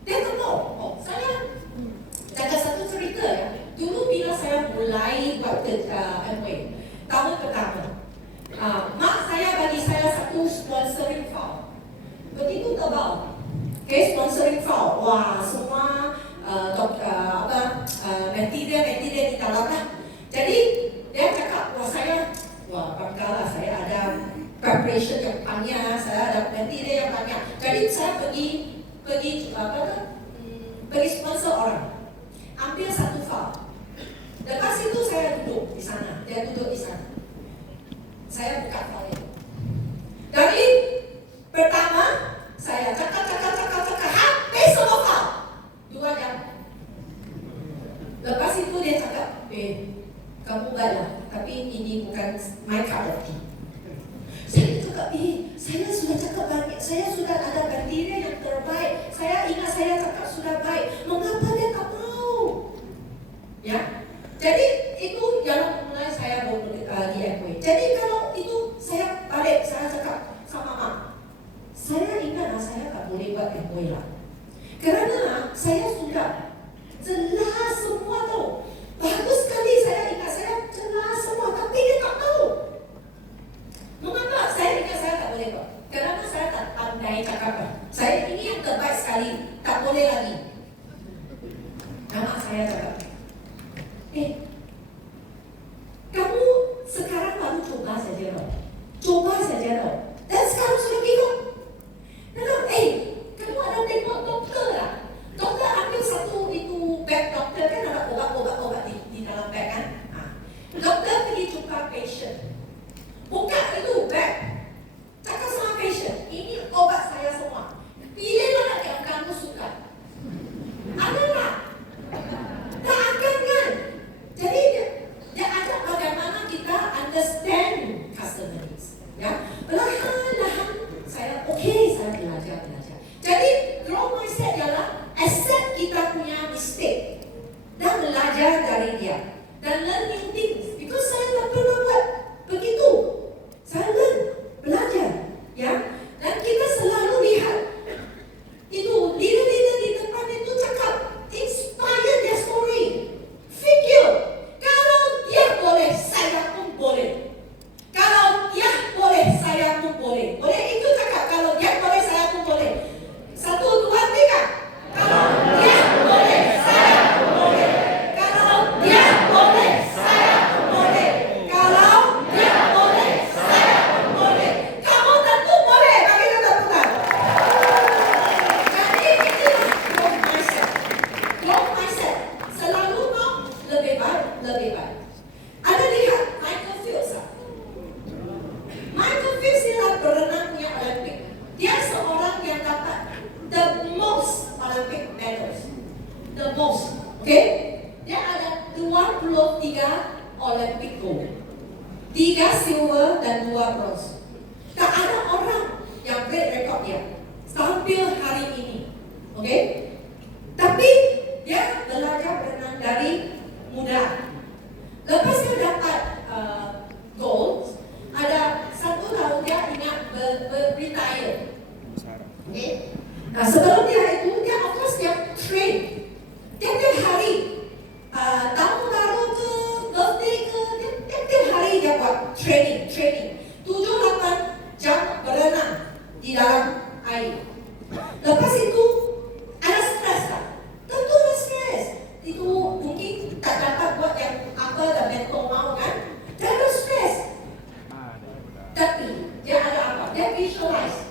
Dia tak mau. Oh, saya cakap satu cerita ya. Dulu bila saya mulai buat Amway, tahun pertama, mak saya bagi saya satu sponsoring file. Begitu tebal. Sponsoring file. Wah, semua material di dalam lah. Jadi dia cakap, banggalah saya ada preparation yang banyak, saya ada material yang banyak. Jadi saya pergi sponsor orang, ambil satu file. Lepas itu saya duduk di sana, dia duduk di sana. Saya buka file itu. Dari pertama saya cakap, habis semua file 2 jam. Lepas itu dia cakap, kamu baiklah, tapi ini bukan my cup of tea. Saya cakap, saya sudah cakap banyak, saya sudah ada material yang terbaik. Saya ingat saya cakap sudah baik. Mengapa dia tak mau? Ya, jadi itu yang mulai saya di Amway. Jadi kalau itu saya balik, saya cakap sama mak, saya ingat saya tak boleh buat Amway lah. Kerana saya sudah jelas semua tahu. Bagus sekali saya ingat saya jelas semua, tapi dia tak tahu. Mengapa saya ingat saya tak boleh buat? Kerana saya tak pandai cakap. Saya ini yang terbaik sekali, tak boleh lagi. Nama saya cakap, patient. Buka itu bag. Cakap sama patient, ini obat saya semua. Pilihlah yang kamu suka. Ada tak? Tak akan kan? Jadi dia ajak bagaimana kita understand customer needs. Ya, perlahan-lahan saya saya belajar. Jadi growth mindset ialah accept kita punya mistake dan belajar dari dia dan learn new things. Because saya tak pernah buat begitu. Saya learn, belajar, ya. Dan kita selalu lihat itu leader-leader di depan itu cakap inspire their story. Fikir, kalau dia boleh, saya pun boleh. Kalau dia boleh, saya pun boleh. Boleh itu cakap, kalau dia boleh, saya pun boleh. 1, 2, 3. Kalau dia boleh, saya pun boleh. Kalau dia boleh, saya pun boleh. Kalau dia boleh, saya pun boleh. Kamu tentu boleh. Bagi tepuk tangan. Jadi inilah growth mindset. Growth mindset selalu mau lebih baik. Ada lihat Michael Phelps. Michael Phelps adalah berenang punya Olimpik. Dia seorang yang dapat the most Olympic medals. The most. Okay? Dia ada 23 Olympic gold. 3 silver dan 2 bronze. Tak ada orang yang break record dia sampai hari ini. Okay? Tapi dia belajar berenang dari muda. Lepas dia dapat gold, ada 1 tahun dia ingat retire. Okay? Nah, sebelum dia itu, dia of course dia train. Tiap-tiap hari, tahun baru ke, birthday ke, tiap-tiap hari dia buat training. 7-8 jam berenang di dalam air. Lepas itu, ada stres tak? Tentu ada stres. Itu mungkin tak dapat buat yang apa dan mentor mau kan? Dia ada stres. Tapi, dia ada apa? Dia visualize.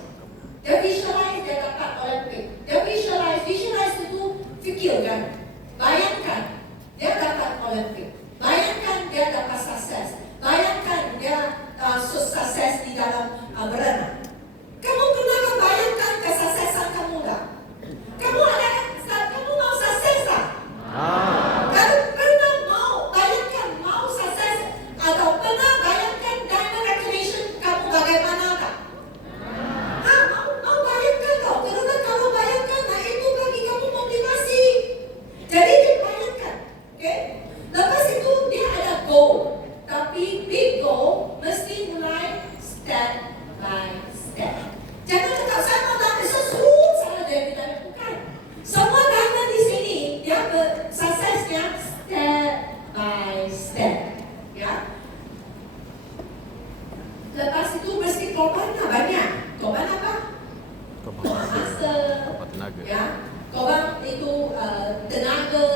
Dia dapat Olimpik. Dia visualize itu fikir kan. Bayangkan dia dapat Olimpik. Bayangkan dia dapat sukses. Bayangkan dia sukses di dalam berenang. Kamu pernah bayangkan kesuksesan kamu tak? Kamu mau sukses tak? Kamu pernah bayangkan mau sukses atau pernah bayangkan diamond recognition kamu bagaimana tak? Mau bayangkan tau, karena kalau bayangkan, nah itu bagi kamu motivasi. Jadi dia bayangkan, okay? Lepas itu dia ada goal, tapi big goal mesti mulai step by step. Jangan cakap saya mau dapat sesuatu, saya dari dalam bukan. Semua diamond di sini dia suksesnya step by step, ya. Lepas itu mesti korban banyak. Korban apa? Masa, ya, korban itu tenaga,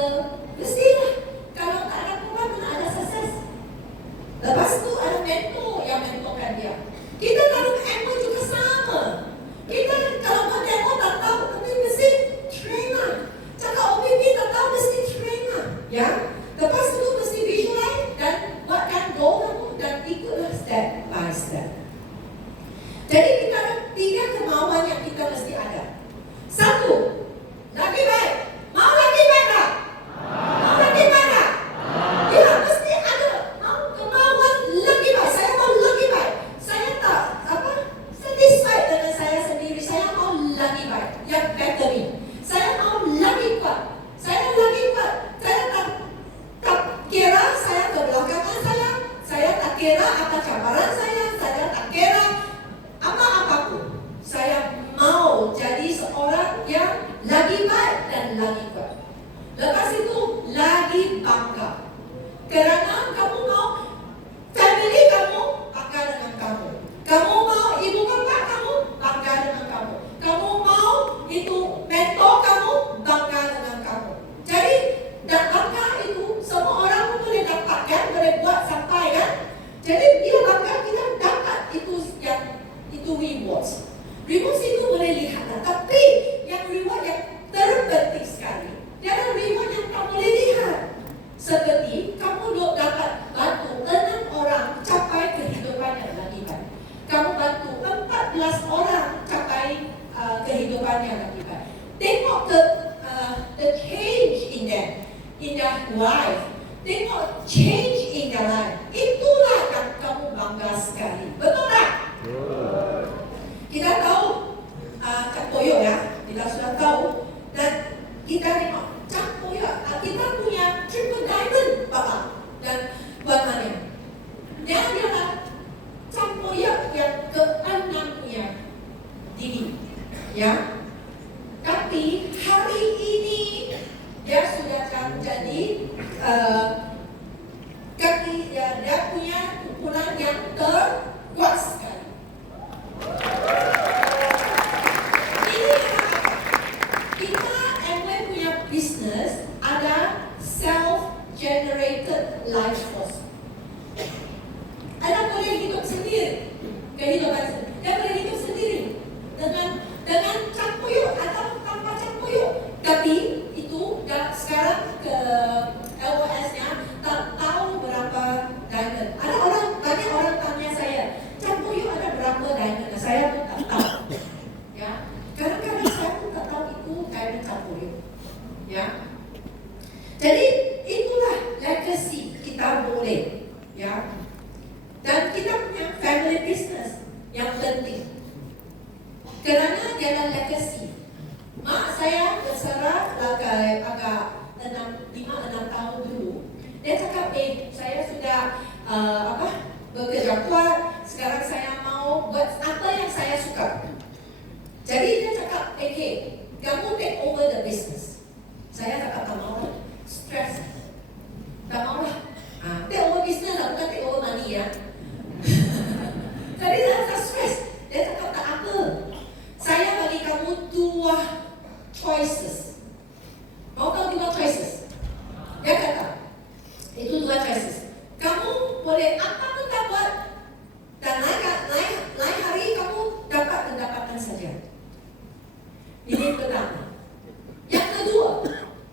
mestilah. Kalau tak ada korban, mana ada sukses. Lepas itu ada mentor yang mentorkan dia. Kita kalau mentor juga sama. Kita kalau buat demo tak tahu, tapi mesti trainer. Cakap OPP tak tahu, mesti trainer, ya. Lepas itu mesti visualize dan buatkan goal kamu dan ikutlah step by step. Jadi kita ada 3 kemauan yang kita mesti ada. 1, lagi baik. Mau lagi baik tak? Mau lagi baik tak? Ya, mesti ada. Kemauan lagi baik. Saya mau lagi baik. Saya tak satisfied dengan saya sendiri. Saya mau lagi baik. Yang better ni. Saya mau lagi kuat. Saya tak kira saya kebelakangan saya. Saya tak kira apa cabaran saya. Saya tak kira apa-apapun. Saya mau jadi seorang yang lagi baik dan lagi kuat. Lepas itu lagi bangga. Kerana kamu mau family kamu bangga dengan kamu. Kamu mau ibu bapa kamu bangga dengan kamu. Kamu mau itu mentor kamu bangga dengan kamu. Jadi dan bangga itu semua orang boleh dapat kan, boleh buat sampai kan. Jadi dia bangga kita life, tengok change in their life. Itulah yang kamu bangga sekali. Betul tak? Kita tahu Cak Toyo ya, kita sudah tahu. Dan kita tengok Cak Toyo, kita punya triple diamond Bapak dan Puan Mania. Dia adalah Cak Toyo yang ke-6 punya diri, ya. Tapi hari ini dia sudah jadi dia punya kumpulan yang terkuat sekali. Ini kita Amway punya bisnes ada self-generated life force. Anda boleh hidup sendiri, kehidupan sendiri. Dia boleh hidup sendiri dengan Cak Toyo atau tanpa Cak Toyo. Tapi itu sekarang ke LOS-nya tak tahu berapa diamond. Banyak orang tanya saya, Cak Toyo ada berapa diamond? Saya pun tak tahu. Ya, kadang-kadang saya pun tak tahu itu diamond Cak Toyo. Ya, jadi itulah legacy kita boleh. Ya, dan kita punya family business yang penting. Kerana dia adalah legacy. Mak saya berserah agak 5-6 tahun dulu. Dia cakap, saya sudah bekerja kuat. Sekarang saya mau buat apa yang saya suka. Jadi dia cakap, kamu take over the business. Saya cakap, tak mau lah. Stress. Tak mau lah. Take over business lah, bukan take over money ya. Jadi saya tak stress. Dia cakap, tak apa. Saya bagi kamu 2 choices. Mau tahu 2 choices? Dia kata, itu 2 choices. Kamu boleh apa pun tak buat, dan lain hari kamu dapat pendapatan saja. Ini pertama. Yang kedua,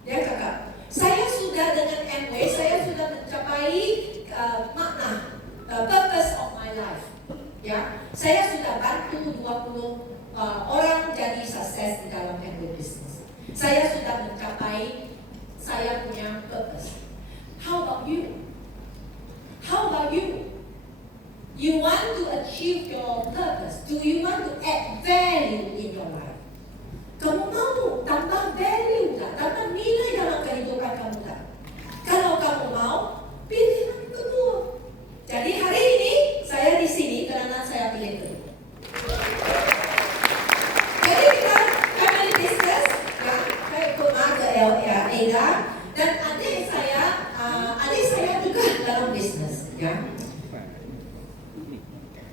dia kata, saya sudah dengan Amway, saya sudah mencapai makna, purpose of my life. Ya, saya sudah bantu 20 orang jadi sukses di dalam Amway business. Saya sudah mencapai saya punya purpose. How about you? How about you? You want to achieve your purpose? Do you want to add value in your life? Kamu mau tambah value tak? Tambah nilai dalam kehidupan kamu tak? Kalau kamu mau, pilih yang kedua. Jadi hari ini saya di sini karena saya pilih kedua. Jadi kita family business, ya, saya ikut ke Ada dan adik saya juga dalam bisnes, ya.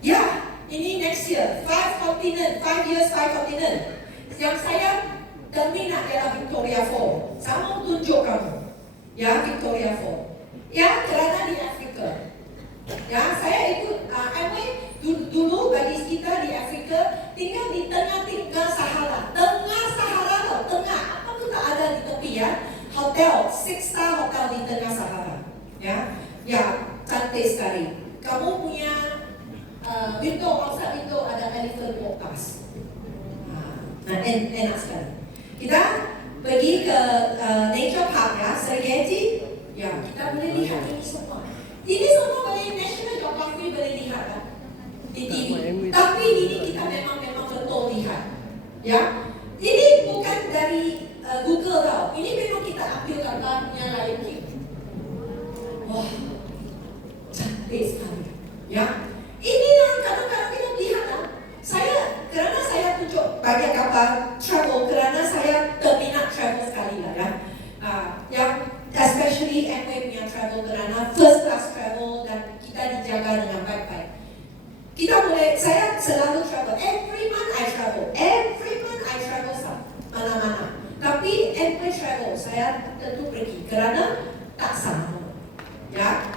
Ya, ini next year 5 years 5 continent. Yang saya terminat adalah Victoria Falls. Saya mau tunjuk kamu, ya, Victoria Falls. Ya, kerana di Afrika. Ya, saya ikut Amway dulu bagi kita di Afrika tinggal di tengah Sahara. Tengah Sahara tau, tengah. Apa pun tak ada di tepi ya. Hotel, 6-star hotel di tengah Sahara. Ya, cantik sekali. Kamu punya outside window ada elephant walk past. Enak sekali. Kita pergi ke nature park ya, Serengeti. Ya, kita boleh lihat ini semua. Ini semua boleh National Geographic boleh lihat kan? Di TV. Tapi ini kita memang betul lihat. Ya, ini bukan dari Google tau. Ini memang kita ambil gambarnya Lion King. Wah, cantik sekali. Ya, ini yang kadang-kadang kita lihat kan? Kerana saya tunjuk banyak gambar travel, kerana saya terminat travel sekali lah ya. Yang especially Amway punya travel kerana first class travel dan kita dijaga dengan baik-baik. Saya selalu travel. Every month I travel mana-mana. Tapi Amway travel saya tentu pergi kerana tak sama. Ya.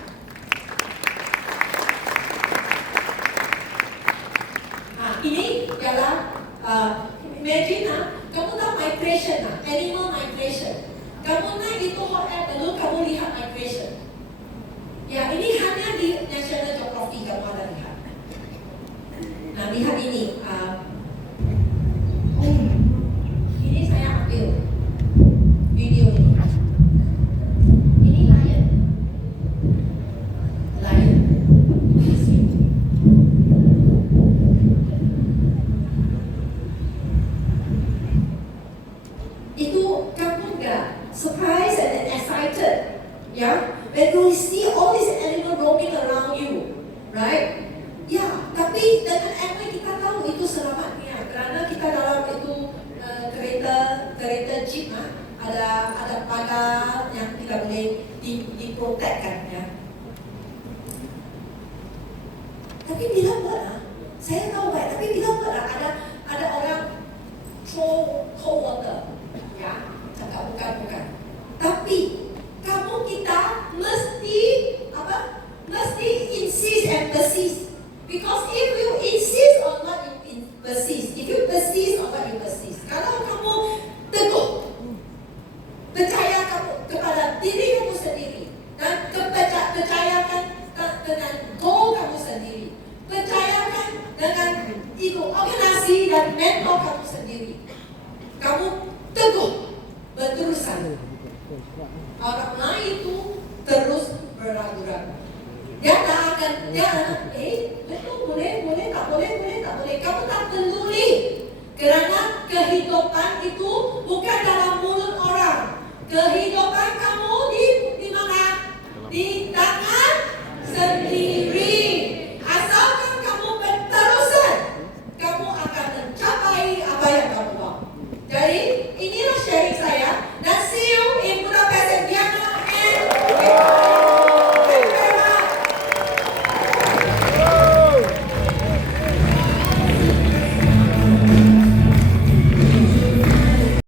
Tapi bila pernah, saya tahu baik, tapi bila pernah ada orang throw cold water, ya, cakap bukan. Tapi kamu kita mesti apa? Mesti insist and persist. Because if you insist on what you persist, if you persist on what you persist, kalau kamu teguh, percaya kamu kepada diri kamu sendiri dan percayakan dengan goal kamu sendiri, percayakan dengan itu organisasi dan mentor kamu sendiri, kamu teguh berterusan. Orang lain itu terus beragu-ragu. Dia akan betul boleh tak boleh. Kamu tak peduli kerana kehidupan itu bukan dalam mulut orang. Kehidupan kamu di mana? Di